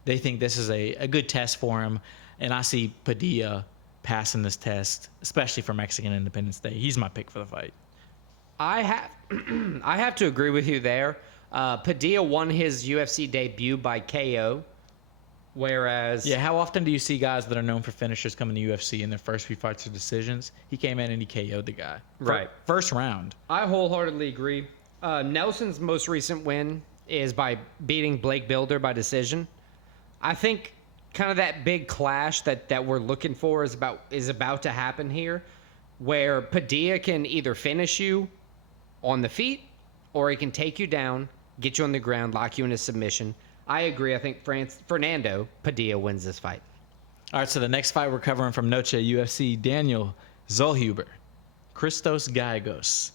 They think this is a good test for him, and I see Padilla passing this test, especially for Mexican Independence Day. He's my pick for the fight. I have to agree with you there. Padilla won his UFC debut by KO, whereas... Yeah, how often do you see guys that are known for finishers come in the UFC in their first few fights or decisions? He came in and he KO'd the guy. Right. First round. I wholeheartedly agree. Nelson's most recent win is by beating Blake Builder by decision. I think kind of that big clash that we're looking for is about to happen here, where Padilla can either finish you on the feet or he can take you down, get you on the ground, lock you in a submission. I agree. I think Fernando Padilla wins this fight. All right, so the next fight we're covering from Noche UFC, Daniel Zellhuber, Christos Gallegos.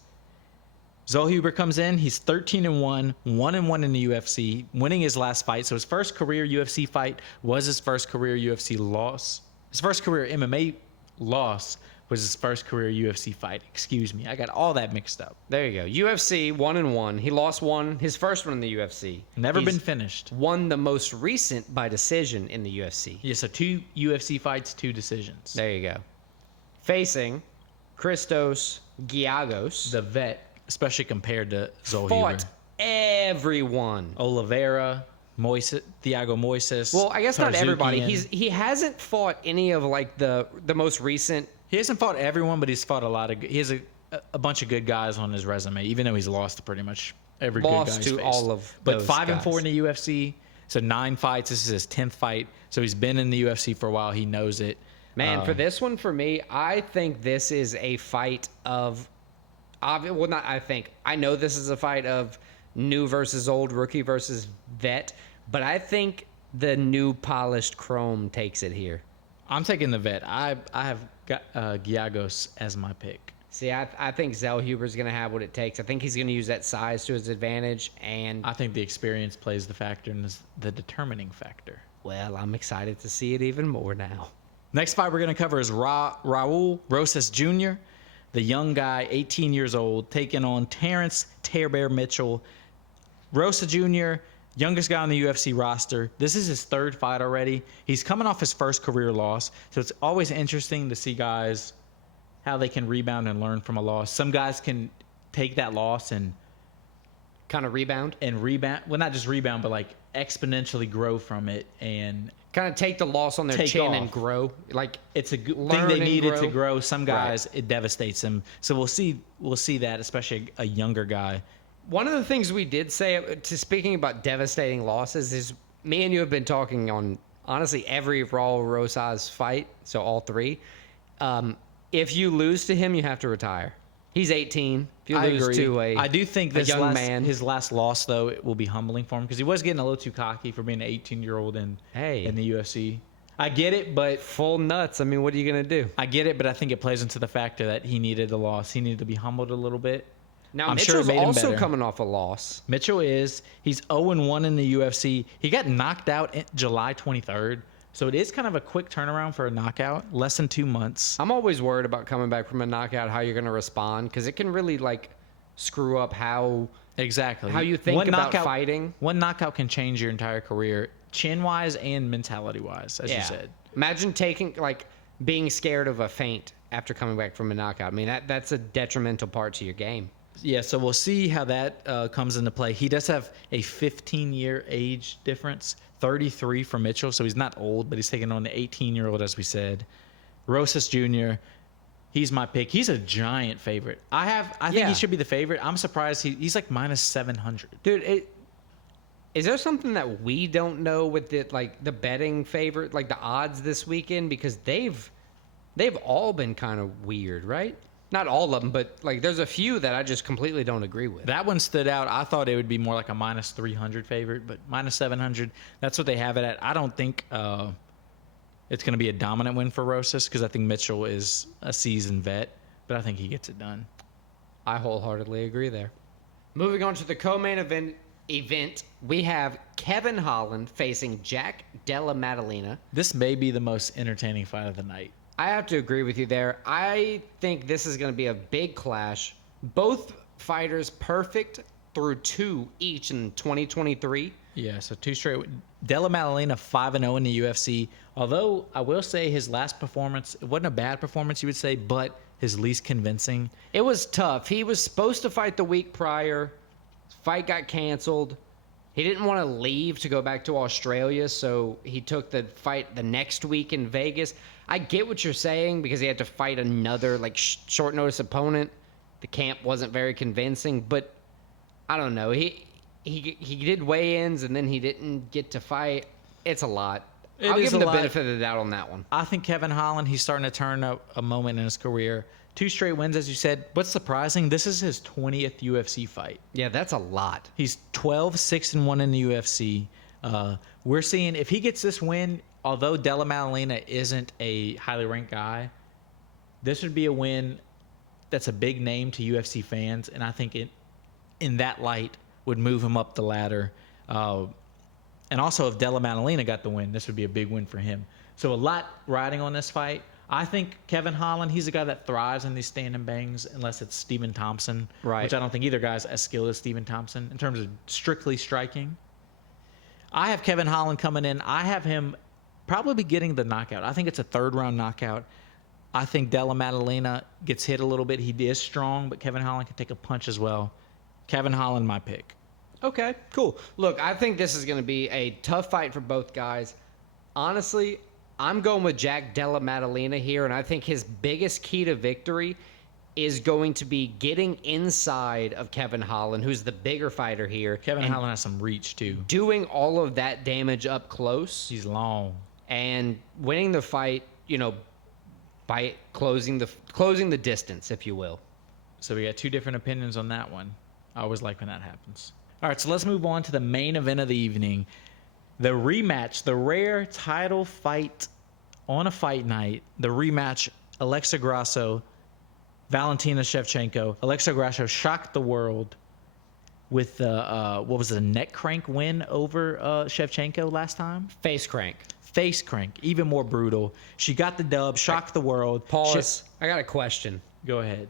Zellhuber comes in. He's 13-1, 1-1 in the UFC, winning his last fight. So his first career UFC fight was his first career UFC loss. His first career MMA loss was his first career UFC fight. Excuse me. I got all that mixed up. There you go. UFC 1-1. He lost one, his first one in the UFC. Never He's been finished. Won the most recent by decision in the UFC. Yeah, so 2 UFC fights, 2 decisions. There you go. Facing Christos Gallegos. The vet, especially compared to Zellhuber. Fought everyone. Oliveira, Thiago Moises. Well, I guess not everybody. Tarzukian. He hasn't fought any of like the most recent. He hasn't fought everyone, but he's fought a lot of. He has a bunch of good guys on his resume, even though he's lost to pretty much every good guy he's to faced. all of But those 5-4 guys. in the UFC, so 9 fights. This is his 10th fight, so he's been in the UFC for a while. He knows it. Man, for this one, for me, I think this is a fight of. Well, not I think. I know this is a fight of new versus old, rookie versus vet, but I think the new polished chrome takes it here. I'm taking the vet. I have got Gallegos as my pick. See, I think Zellhuber's going to have what it takes. I think he's going to use that size to his advantage, and I think the experience plays the factor and is the determining factor. well, I'm excited to see it even more now. Next fight we're going to cover is Raul Rosas Jr., the young guy, 18 years old, taking on Terrence Tear Bear Mitchell. Rosa Jr., youngest guy on the UFC roster. This is his 3rd fight already. He's coming off his first career loss, so it's always interesting to see guys how they can rebound and learn from a loss. Some guys can take that loss and Kind of rebound. rebound. Well, not just rebound, but like exponentially grow from it. And Kind of take the loss on their Take chin off. and grow. Like it's a good thing Learn they and needed to grow. grow. Some guys, it devastates them. So we'll see that, especially a younger guy. one of the things we did say, speaking about devastating losses, is me and you have been talking on, honestly, every Raul Rosas fight, so all 3. If you lose to him, you have to retire. He's 18. If you lose to I do think this young man. his last loss, though, it will be humbling for him because he was getting a little too cocky for being an 18-year-old in the UFC. I get it, but full nuts. I mean, what are you going to do? I think it plays into the factor that he needed the loss. He needed to be humbled a little bit. Now, I'm sure it Mitchell's made him also better. coming off a loss. Mitchell he's 0-1 in the UFC. He got knocked out July 23rd. So it is kind of a quick turnaround for a knockout, less than 2 months. I'm always worried about coming back from a knockout, how you're going to respond, because it can really, like, screw up how Exactly. you think about fighting. One knockout can change your entire career chin-wise and mentality-wise, as you said. Imagine being scared of a feint after coming back from a knockout. I mean, that's a detrimental part to your game. Yeah, so we'll see how that comes into play. He does have a 15-year age difference, 33 for Mitchell, so he's not old, but he's taking on the 18-year-old, as we said. Rosas Jr., he's my pick. He's a giant favorite. I think he should be the favorite. I'm surprised he's like minus 700. Dude, is there something that we don't know with the betting favorite, like the odds this weekend? Because they've all been kind of weird, right? Not all of them, but like there's a few that I just completely don't agree with. That one stood out. I thought it would be more like a minus 300 favorite, but minus 700, that's what they have it at. I don't think it's going to be a dominant win for Rosas because I think Mitchell is a seasoned vet, but I think he gets it done. I wholeheartedly agree there. Moving on to the co-main event, we have Kevin Holland facing Jack Della Maddalena. This may be the most entertaining fight of the night. I have to agree with you there. I think this is going to be a big clash. Both fighters perfect through 2 each in 2023. Yeah, so 2 straight. Della Maddalena 5-0 in the UFC. Although I will say his last performance, it wasn't a bad performance, you would say, but his least convincing. It was tough. He was supposed to fight the week prior. Fight got canceled. He didn't want to leave to go back to Australia, so he took the fight the next week in Vegas. I get what you're saying because he had to fight another short notice opponent. The camp wasn't very convincing, but I don't know. He did weigh-ins and then he didn't get to fight. It's a lot. I'll give him the benefit of the doubt on that one. I think Kevin Holland, he's starting to turn a moment in his career. 2 straight wins, as you said. What's surprising, this is his 20th UFC fight. Yeah, that's a lot. He's 12-6-1 in the UFC. We're seeing if he gets this win, although Della Maddalena isn't a highly ranked guy, this would be a win that's a big name to UFC fans, and I think it, in that light, would move him up the ladder. And also, if Della Maddalena got the win, this would be a big win for him. So a lot riding on this fight. I think Kevin Holland, he's a guy that thrives in these stand and bangs unless it's Stephen Thompson, right? Which I don't think either guy's as skilled as Stephen Thompson in terms of strictly striking. I have Kevin Holland coming in. I have him probably getting the knockout. I think it's a 3rd-round knockout. I think Della Maddalena gets hit a little bit. He is strong, but Kevin Holland can take a punch as well. Kevin Holland, my pick. Okay, cool. Look, I think this is going to be a tough fight for both guys. Honestly, I'm going with Jack Della Maddalena here, and I think his biggest key to victory is going to be getting inside of Kevin Holland, who's the bigger fighter here. Kevin Holland has some reach, too. Doing all of that damage up close. He's long. And winning the fight, by closing the distance, if you will. So we got 2 different opinions on that one. I always like when that happens. All right, so let's move on to the main event of the evening. The rematch, the rare title fight on a fight night. The rematch, Alexa Grasso, Valentina Shevchenko. Alexa Grasso shocked the world with a neck crank win over Shevchenko last time? Face crank, even more brutal. She got the dub, shocked the world. Pause. I got a question. Go ahead.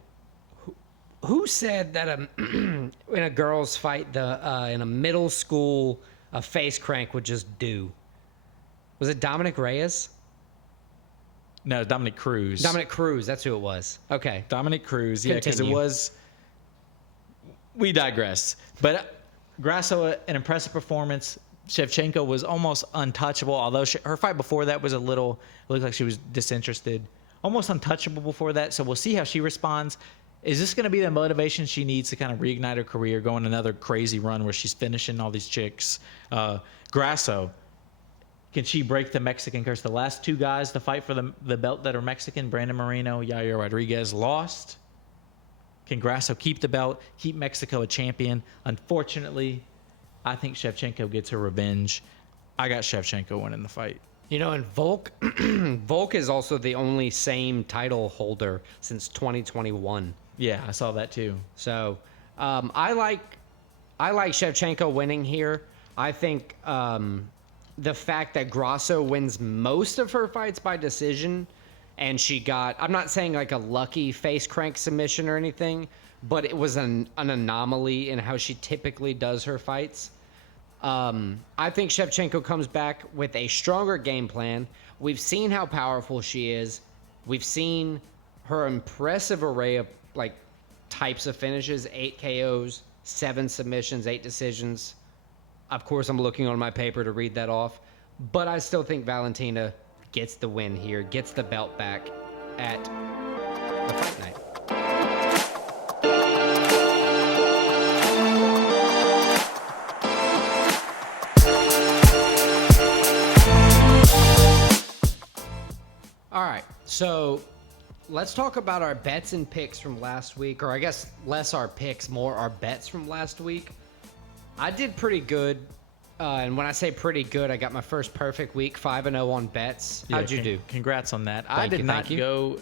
Who said that in a girls' fight, in a middle school, a face crank would just do? Was it Dominic Reyes? No, Dominic Cruz. Dominic Cruz, that's who it was. Okay. Dominic Cruz, yeah, because it was... We digress. But Grasso, an impressive performance. Shevchenko was almost untouchable, although her fight before that was it looked like she was disinterested. Almost untouchable before that, so we'll see how she responds. Is this going to be the motivation she needs to kind of reignite her career, go on another crazy run where she's finishing all these chicks? Grasso, can she break the Mexican curse? The last 2 guys to fight for the belt that are Mexican, Brandon Moreno, Yair Rodriguez, lost. Can Grasso keep the belt, keep Mexico a champion? Unfortunately, I think Shevchenko gets her revenge. I got Shevchenko winning the fight. And Volk, Volk is also the only same title holder since 2021. Yeah, I saw that too. So I like Shevchenko winning here. I think the fact that Grasso wins most of her fights by decision, and she got, I'm not saying like a lucky face crank submission or anything, but it was an anomaly in how she typically does her fights. I think Shevchenko comes back with a stronger game plan. We've seen how powerful she is. We've seen her impressive array of types of finishes: 8 KOs, 7 submissions, 8 decisions. Of course, I'm looking on my paper to read that off, but I still think Valentina gets the win here, gets the belt back at the fight night. All right, so let's talk about our bets and picks from last week, or I guess less our picks, more our bets from last week. I did pretty good, and when I say pretty good, I got my first perfect week, 5-0 on bets. How'd you do? Congrats on that. Thank you.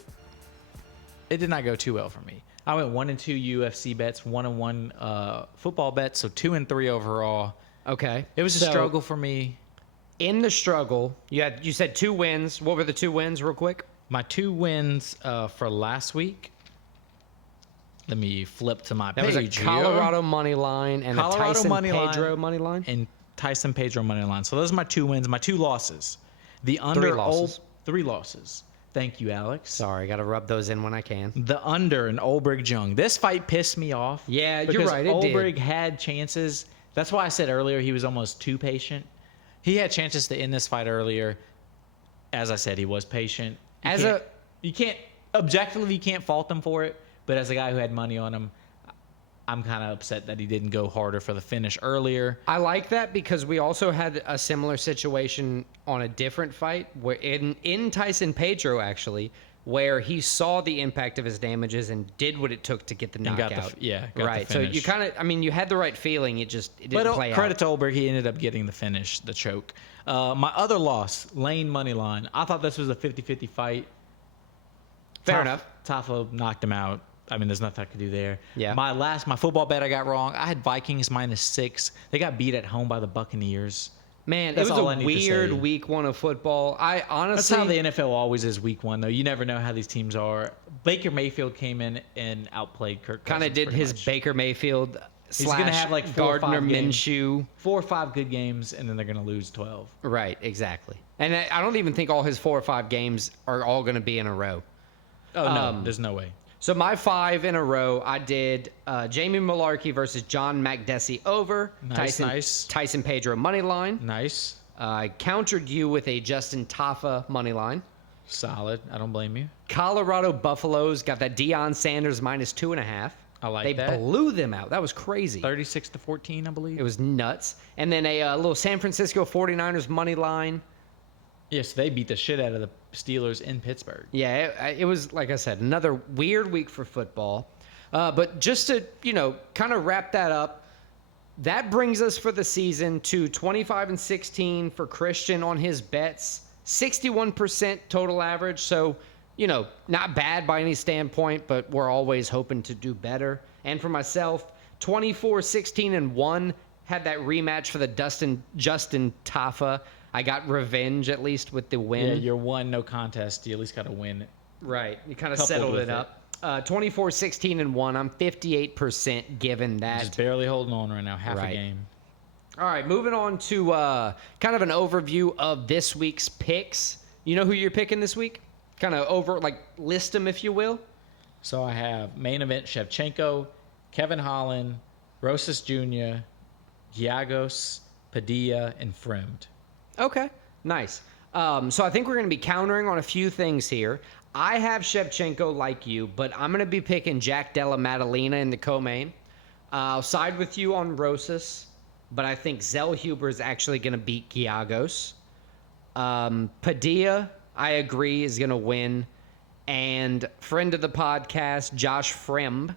It did not go too well for me. I went 1-2 UFC bets, 1-1 football bets, so 2-3 overall. Okay. It was a struggle for me. In the struggle, you said 2 wins. What were the 2 wins, real quick? My 2 wins for last week. Let me flip to my page. That was a Colorado money line and a Tyson Pedro money line. And Tyson Pedro money line. So those are my 2 wins. My 2 losses. The under 3 losses. 3 losses. Thank you, Alex. Sorry, got to rub those in when I can. The under in Olberg Jung. This fight pissed me off. Yeah, you're right. It did. Olberg had chances. That's why I said earlier he was almost too patient. He had chances to end this fight earlier. As I said, he was patient. You can't fault him for it. But as a guy who had money on him, I'm kind of upset that he didn't go harder for the finish earlier. I like that because we also had a similar situation on a different fight where in Tyson Pedro, actually, where he saw the impact of his damages and did what it took to get the knockout. Got right. the So finish. you kind of, you had the right feeling. It didn't play out. Credit to Olberg, he ended up getting the finish, the choke. My other loss, Lane money line. I thought this was a 50-50 fight. Fair enough. Tafo knocked him out. There's nothing I could do there. Yeah. My football bet I got wrong. I had Vikings -6. They got beat at home by the Buccaneers. Man, That's it was all I a need to weird say. week 1 of football. I honestly... That's how the NFL always is week 1, though. You never know how these teams are. Baker Mayfield came in and outplayed Kirk Cousins. Kind of did his much. Baker Mayfield He's going to have like 4 or Gardner 5 games. Minshew. 4 or 5 good games, and then they're going to lose 12. Right, exactly. And I don't even think all his 4 or 5 games are all going to be in a row. Oh, no. There's no way. So my 5 in a row, I did Jamie Malarkey versus John Makdessi over. Nice. Tyson Pedro money line. Nice. I countered you with a Justin Tafa money line. Solid. I don't blame you. Colorado Buffaloes got that Deion Sanders -2.5. I like they that. They blew them out. That was crazy. 36-14, I believe. It was nuts. And then a little San Francisco 49ers money line. Yes, they beat the shit out of the Steelers in Pittsburgh. Yeah, it was, like I said, another weird week for football. But just to, kind of wrap that up, that brings us for the season to 25-16 for Christian on his bets, 61% total average. So, not bad by any standpoint, but we're always hoping to do better. And for myself, 24-16-1, had that rematch for the Justin Tafa. I got revenge at least with the win. Yeah, you're 1 no contest. You at least got to win. Right. You kind of settled it up. 24-16-1. I'm 58% given that. Just barely holding on right now, half a game. All right, moving on to kind of an overview of this week's picks. You know who you're picking this week? Kind of list them, if you will. So I have main event Shevchenko, Kevin Holland, Rosas Jr., Giagos, Padilla, and Fremd. Okay, nice. So I think we're going to be countering on a few things here. I have Shevchenko like you, but I'm going to be picking Jack Della Maddalena in the co-main. I'll side with you on Rosas, but I think Zellhuber is actually going to beat Giagos. Padilla, I agree, is going to win. And friend of the podcast, Josh Fremd,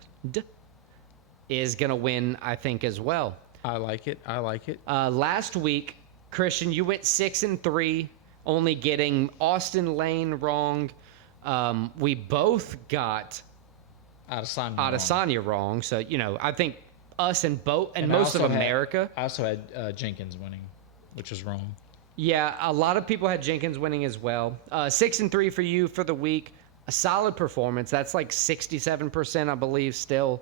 is going to win, I think, as well. I like it. Last week, Christian, you went 6-3, only getting Austin Lane wrong. We both got Adesanya wrong. So, I think us and most of America. I also had Jenkins winning, which was wrong. Yeah, a lot of people had Jenkins winning as well. 6-3 for you for the week. A solid performance. That's like 67%, I believe, still.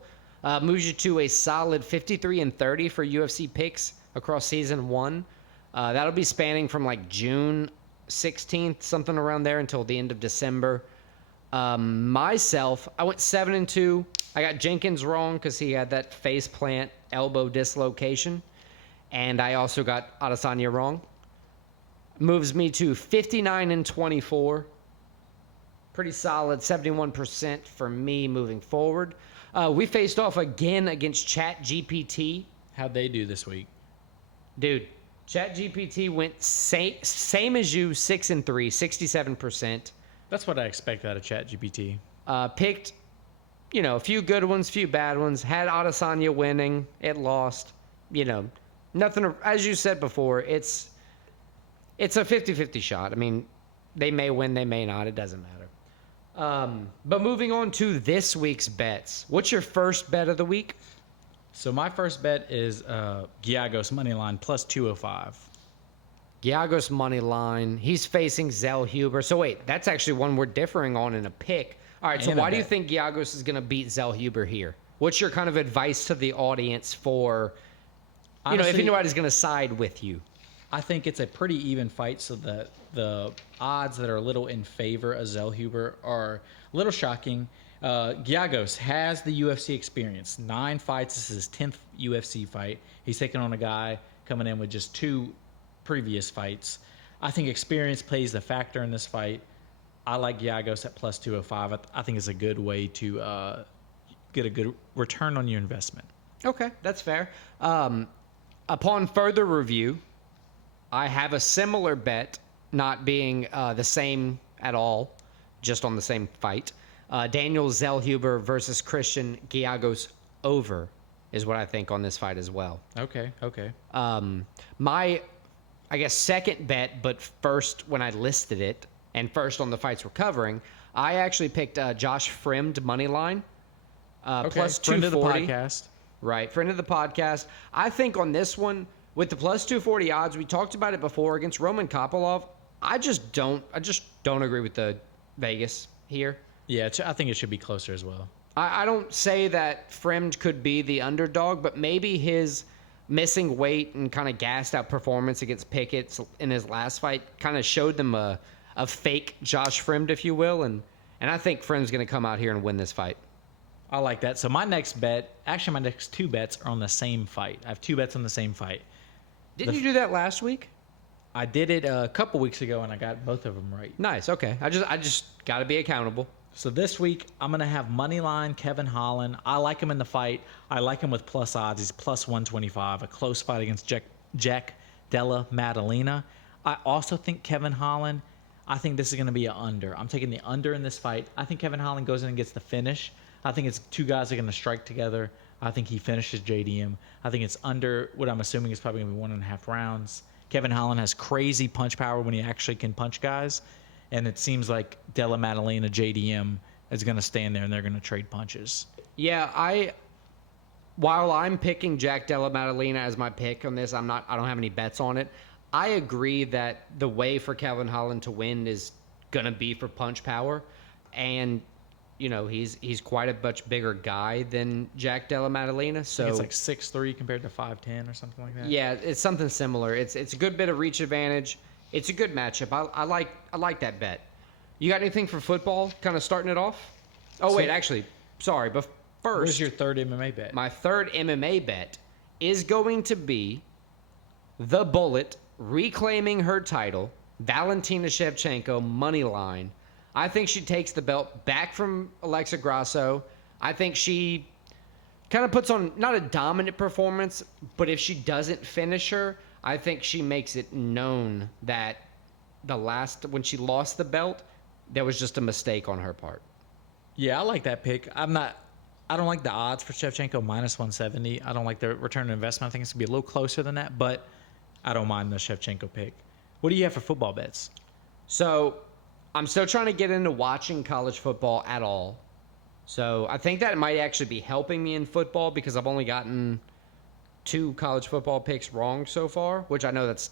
Moves you to a solid 53-30 for UFC picks across season 1. That'll be spanning from like June 16th, something around there, until the end of December. Myself, I went 7-2. I got Jenkins wrong because he had that face plant elbow dislocation. And I also got Adesanya wrong. Moves me to 59-24. Pretty solid, 71% for me moving forward. We faced off again against ChatGPT. How'd they do this week? Dude, ChatGPT went same as you, 6-3, 67%. That's what I expect out of ChatGPT. Picked, a few good ones, few bad ones. Had Adesanya winning. It lost. Nothing, as you said before, it's a 50-50 shot. I mean, they may win, they may not. It doesn't matter. But moving on to this week's bets. What's your first bet of the week? So my first bet is Giagos money line plus 205. Giagos money line. He's facing Zell Huber. So wait, that's actually one we're differing on in a pick. All right, so why do you think Giagos is going to beat Zell Huber here? What's your kind of advice to the audience for, Honestly, if anybody's going to side with you? I think it's a pretty even fight, so that the odds that are a little in favor of Zell Huber are a little shocking. Giagos has the UFC experience. 9 fights. This is his 10th UFC fight. He's taking on a guy coming in with just 2 previous fights. I think experience plays the factor in this fight. I like Giagos at plus 205. I think it's a good way to get a good return on your investment. Okay, that's fair. Upon further review, I have a similar bet, not being the same at all, just on the same fight. Daniel Zellhuber versus Christian Giagos over is what I think on this fight as well. Okay. My, I guess, second bet, but first when I listed it, and first on the fights we're covering, I actually picked Josh Fremd money line. Plus 240. Friend of the podcast. Right, friend of the podcast. I think on this one, with the plus 240 odds, we talked about it before against Roman Kopylov. I just don't agree with the Vegas here. Yeah, I think it should be closer as well. I don't say that Fremd could be the underdog, but maybe his missing weight and kind of gassed out performance against Pickett in his last fight kind of showed them a fake Josh Fremd, if you will, and I think Fremd's going to come out here and win this fight. I like that. So my next 2 bets are on the same fight. I have 2 bets on the same fight. Didn't you do that last week? I did it a couple weeks ago, and I got both of them right. Nice. Okay. I just got to be accountable. So this week, I'm going to have moneyline Kevin Holland. I like him in the fight. I like him with plus odds. He's plus 125. A close fight against Jack Della Maddalena. I also think Kevin Holland, I think this is going to be an under. I'm taking the under in this fight. I think Kevin Holland goes in and gets the finish. I think it's 2 guys that are going to strike together. I think he finishes JDM. I think it's under what I'm assuming is probably going to be 1.5 rounds. Kevin Holland has crazy punch power when he actually can punch guys. And it seems like Della Maddalena, JDM, is going to stand there and they're going to trade punches. Yeah, while I'm picking Jack Della Maddalena as my pick on this, I don't have any bets on it. I agree that the way for Kevin Holland to win is going to be for punch power. And he's quite a much bigger guy than Jack Della Maddalena. So it's like 6'3" compared to 5'10" or something like that. Yeah, it's something similar. It's a good bit of reach advantage. It's a good matchup. I like that bet. You got anything for football? Kind of starting it off. Oh wait, actually, sorry. But first, where's your third MMA bet? My third MMA bet is going to be the Bullet reclaiming her title, Valentina Shevchenko money line. I think she takes the belt back from Alexa Grasso. I think she kind of puts on not a dominant performance, but if she doesn't finish her, I think she makes it known that when she lost the belt, there was just a mistake on her part. Yeah, I like that pick. I don't like the odds for Shevchenko minus 170. I don't like the return on investment. I think it's going to be a little closer than that, but I don't mind the Shevchenko pick. What do you have for football bets? So I'm still trying to get into watching college football at all. So I think that might actually be helping me in football because I've only gotten 2 college football picks wrong so far, which I know that's,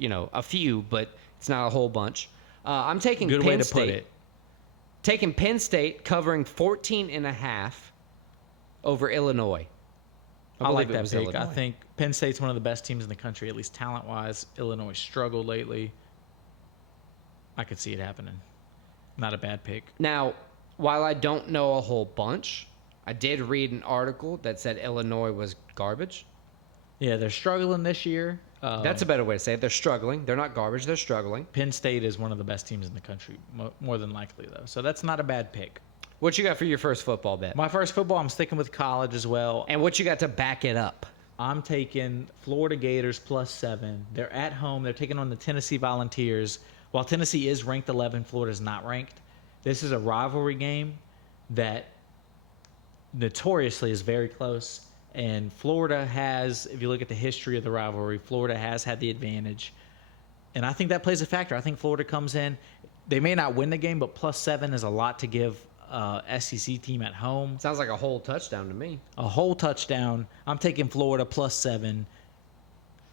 a few, but it's not a whole bunch. I'm taking Good Penn way to State. put it. Taking Penn State covering 14.5 over Illinois. I like believe it that was pick. I Illinois. think Penn State's one of the best teams in the country, at least talent-wise. Illinois struggled lately. I could see it happening. Not a bad pick. Now, while I don't know a whole bunch, I did read an article that said Illinois was garbage. Yeah, they're struggling this year. That's a better way to say it. They're struggling. They're not garbage. They're struggling. Penn State is one of the best teams in the country, more than likely, though. So that's not a bad pick. What you got for your first football bet? My first football, I'm sticking with college as well. And what you got to back it up? I'm taking Florida Gators +7. They're at home. They're taking on the Tennessee Volunteers. While Tennessee is ranked 11, Florida's not ranked. This is a rivalry game that notoriously is very close. And Florida has, if you look at the history of the rivalry, Florida has had the advantage. And I think that plays a factor. I think Florida comes in. They may not win the game, but +7 is a lot to give SEC team at home. Sounds like a whole touchdown to me. A whole touchdown. I'm taking Florida +7.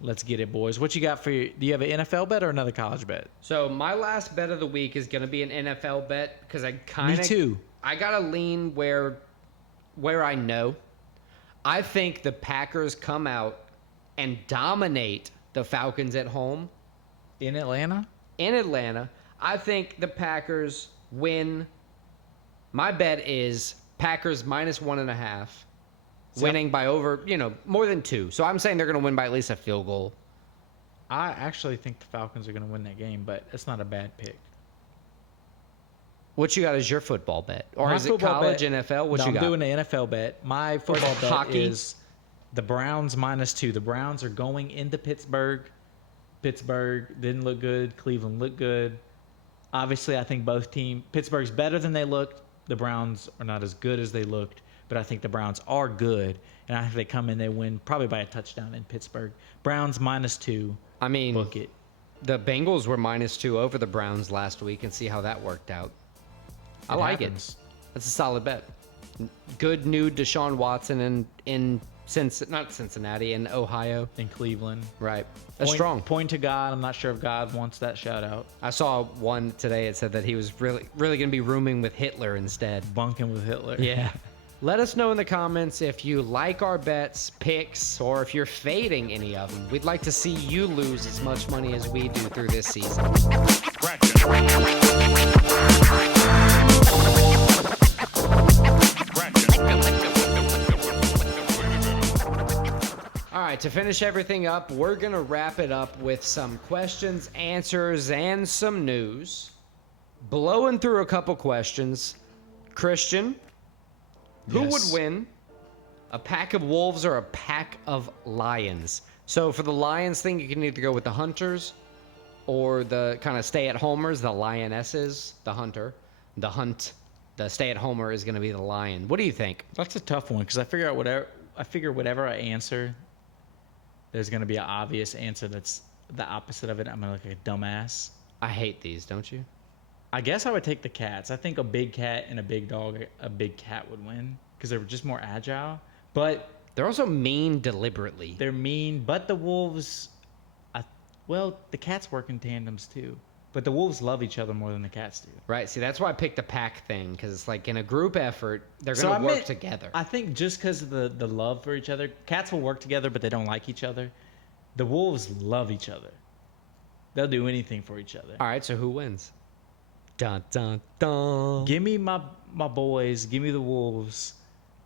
Let's get it, boys. What you got for you? Do you have an NFL bet or another college bet? So my last bet of the week is going to be an NFL bet because I kind of... Me too. I got to lean where I know. I think the Packers come out and dominate the Falcons at home. In Atlanta? In Atlanta. I think the Packers win. My bet is Packers -1.5, winning by over, more than 2. So I'm saying they're going to win by at least a field goal. I actually think the Falcons are going to win that game, but it's not a bad pick. What you got as your football bet? Or My is it football college, bet- NFL? What No, you got? I'm doing the NFL bet. My football bet hockey? is the Browns -2. The Browns are going into Pittsburgh. Pittsburgh didn't look good. Cleveland looked good. Obviously, I think both teams. Pittsburgh's better than they looked. The Browns are not as good as they looked, but I think the Browns are good. And I think they come in, they win probably by a touchdown in Pittsburgh. Browns -2. I mean, Book it. the Bengals were -2 over the Browns last week and see how that worked out. I like happens. it. That's a solid bet. Good new Deshaun Watson in not Cincinnati, in Ohio. In Cleveland. Right. That's strong. Point to God. I'm not sure if God wants that shout out. I saw one today. It said that he was really going to be rooming with Hitler instead. Bunking with Hitler. Yeah. Let us know in the comments if you like our bets, picks, or if you're fading any of them. We'd like to see you lose as much money as we do through this season. All right, to finish everything up, we're going to wrap it up with some questions, answers, and some news. Blowing through a couple questions. Christian, who would Yes. win, a pack of wolves or a pack of lions? So for the lions thing, you can either go with the hunters or the kind of stay-at-homers, the lionesses, the hunter. The hunt, the stay-at-homer is going to be the lion. What do you think? That's a tough one because I figure whatever I answer, there's gonna be an obvious answer that's the opposite of it. I'm gonna look like a dumbass. I hate these, don't you? I guess I would take the cats. I think a big cat and a big dog, a big cat would win because they're just more agile. But They're also mean deliberately. they're mean. But the wolves, the cats work in tandems too. But the wolves love each other more than the cats do. Right, see, that's why I picked the pack thing, because it's like in a group effort, they're So going to I work meant- together. I think just because of the love for each other, cats will work together, but they don't like each other. The wolves love each other. They'll do anything for each other. All right, so who wins? Dun, dun, dun. Give me my boys. Give me the wolves.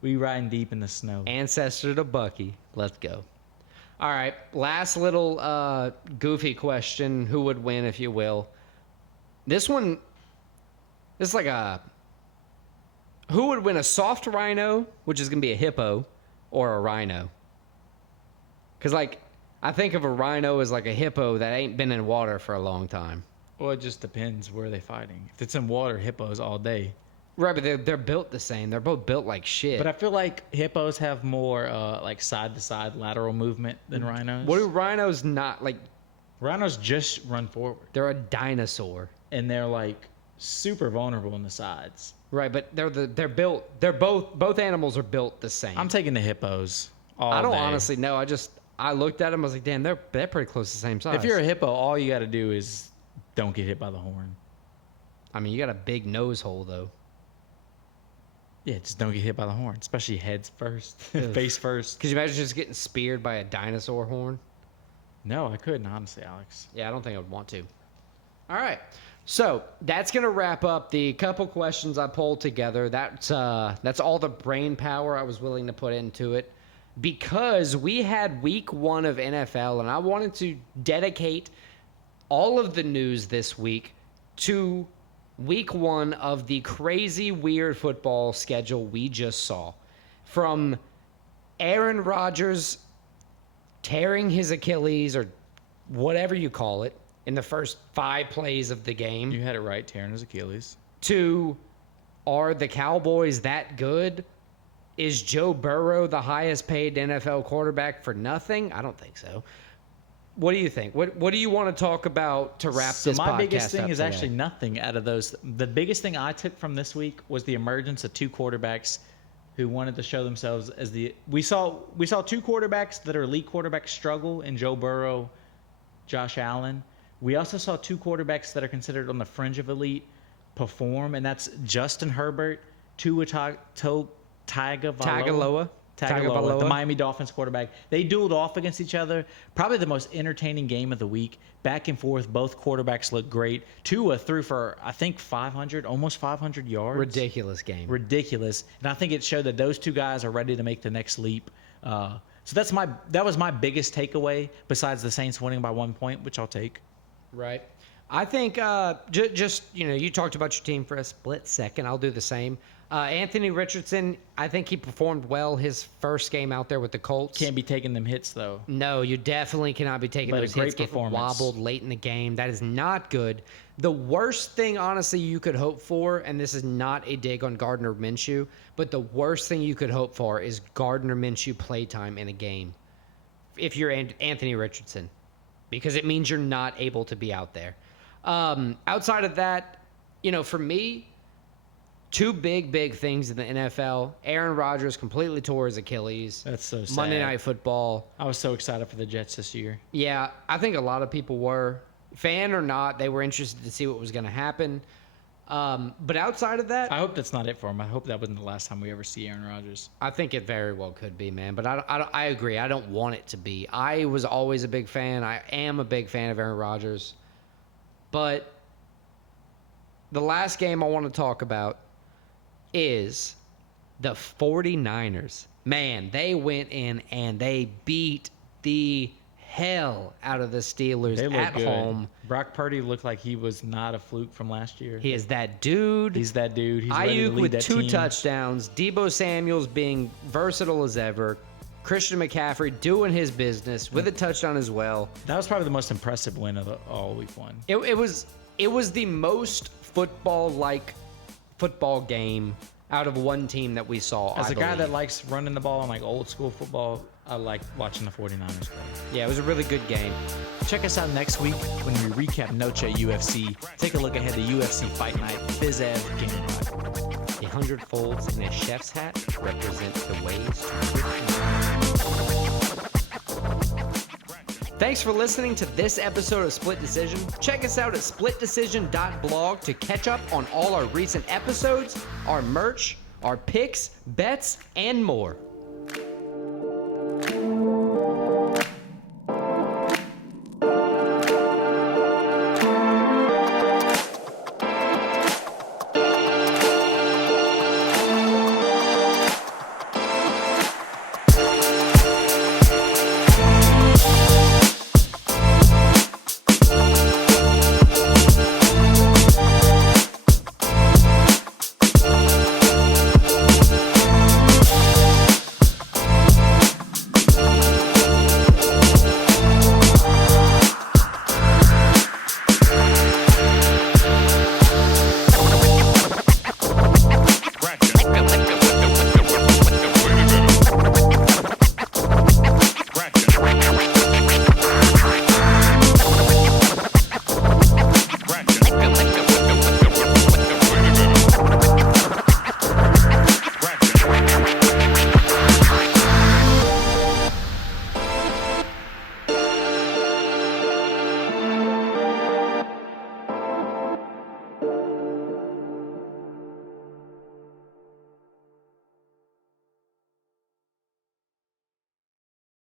We riding deep in the snow. Ancestor to Bucky. Let's go. All right, last little goofy question. Who would win, if you will? This is like who would win, a soft rhino, which is going to be a hippo, or a rhino? Because, I think of a rhino as like a hippo that ain't been in water for a long time. Well, it just depends where they're fighting. If it's in water, hippos all day. Right, but they're built the same. They're both built like shit. But I feel like hippos have more side to side lateral movement than rhinos. What do rhinos not like? Rhinos just run forward, They're a dinosaur. and they're like super vulnerable in the sides. Right, but they're built. They're both animals are built the same. I'm taking the hippos. I don't day. honestly know. I looked at them. I was like, damn, they're pretty close to the same size. If you're a hippo, all you got to do is don't get hit by the horn. I mean, you got a big nose hole though. Yeah, just don't get hit by the horn, especially heads first, face first. Could you imagine just getting speared by a dinosaur horn? No, I couldn't, honestly, Alex. Yeah, I don't think I would want to. All right. So that's going to wrap up the couple questions I pulled together. That's all the brain power I was willing to put into it because we had week 1 of NFL, and I wanted to dedicate all of the news this week to week 1 of the crazy, weird football schedule we just saw. From Aaron Rodgers tearing his Achilles or whatever you call it in the first 5 plays of the game. You had it right, tearing his Achilles. To, are the Cowboys that good? Is Joe Burrow the highest paid NFL quarterback for nothing? I don't think so. What do you think? What do you want to talk about to wrap this podcast up? So my biggest thing is today? actually nothing out of those. The biggest thing I took from this week was the emergence of 2 quarterbacks who wanted to show themselves as the. We saw 2 quarterbacks that are elite quarterbacks struggle in Joe Burrow, Josh Allen. We also saw 2 quarterbacks that are considered on the fringe of elite perform, and that's Justin Herbert, Tua Tagovailoa, the Miami Dolphins quarterback. They dueled off against each other. Probably the most entertaining game of the week. Back and forth, both quarterbacks looked great. Tua threw for, I think, almost 500 yards. Ridiculous game. Ridiculous. And I think it showed that those 2 guys are ready to make the next leap. So that was my biggest takeaway, besides the Saints winning by 1 point, which I'll take. Right. I think just, you talked about your team for a split second. I'll do the same. Anthony Richardson, I think he performed well his first game out there with the Colts. Can't be taking them hits, though. No, you definitely cannot be taking those hits, getting wobbled late in the game. That is not good. The worst thing, honestly, you could hope for, and this is not a dig on Gardner Minshew, but the worst thing you could hope for is Gardner Minshew playtime in a game if you're Anthony Richardson, because it means you're not able to be out there. Outside of that, for me, 2 big things in the NFL. Aaron Rodgers completely tore his Achilles. That's so sad. Monday Night Football. I was so excited for the Jets this year. Yeah, I think a lot of people were. Fan or not, they were interested to see what was going to happen. But outside of that, I hope that's not it for him. I hope that wasn't the last time we ever see Aaron Rodgers. I think it very well could be, man. But I agree. I don't want it to be. I was always a big fan. I am a big fan of Aaron Rodgers. But the last game I want to talk about is the 49ers. Man, they went in and they beat the hell out of the Steelers at home. Brock Purdy looked like he was not a fluke from last year. He is that dude. He's that dude. He's ready to Ayuk lead with that 2 team. touchdowns. Debo Samuels being versatile as ever. Christian McCaffrey doing his business with a touchdown as well. That was probably the most impressive win of all week 1. It was the most football-like football game out of one team that we saw. As a guy that likes running the ball and like old school football, I like watching the 49ers play. Yeah, it was a really good game. Check us out next week when we recap Noche UFC. Take a look ahead to UFC Fight Night, Biz-Ev Game Rivalry. 100 folds in a chef's hat represent the ways to. Thanks for listening to this episode of Split Decision. Check us out at splitdecision.blog to catch up on all our recent episodes, our merch, our picks, bets, and more.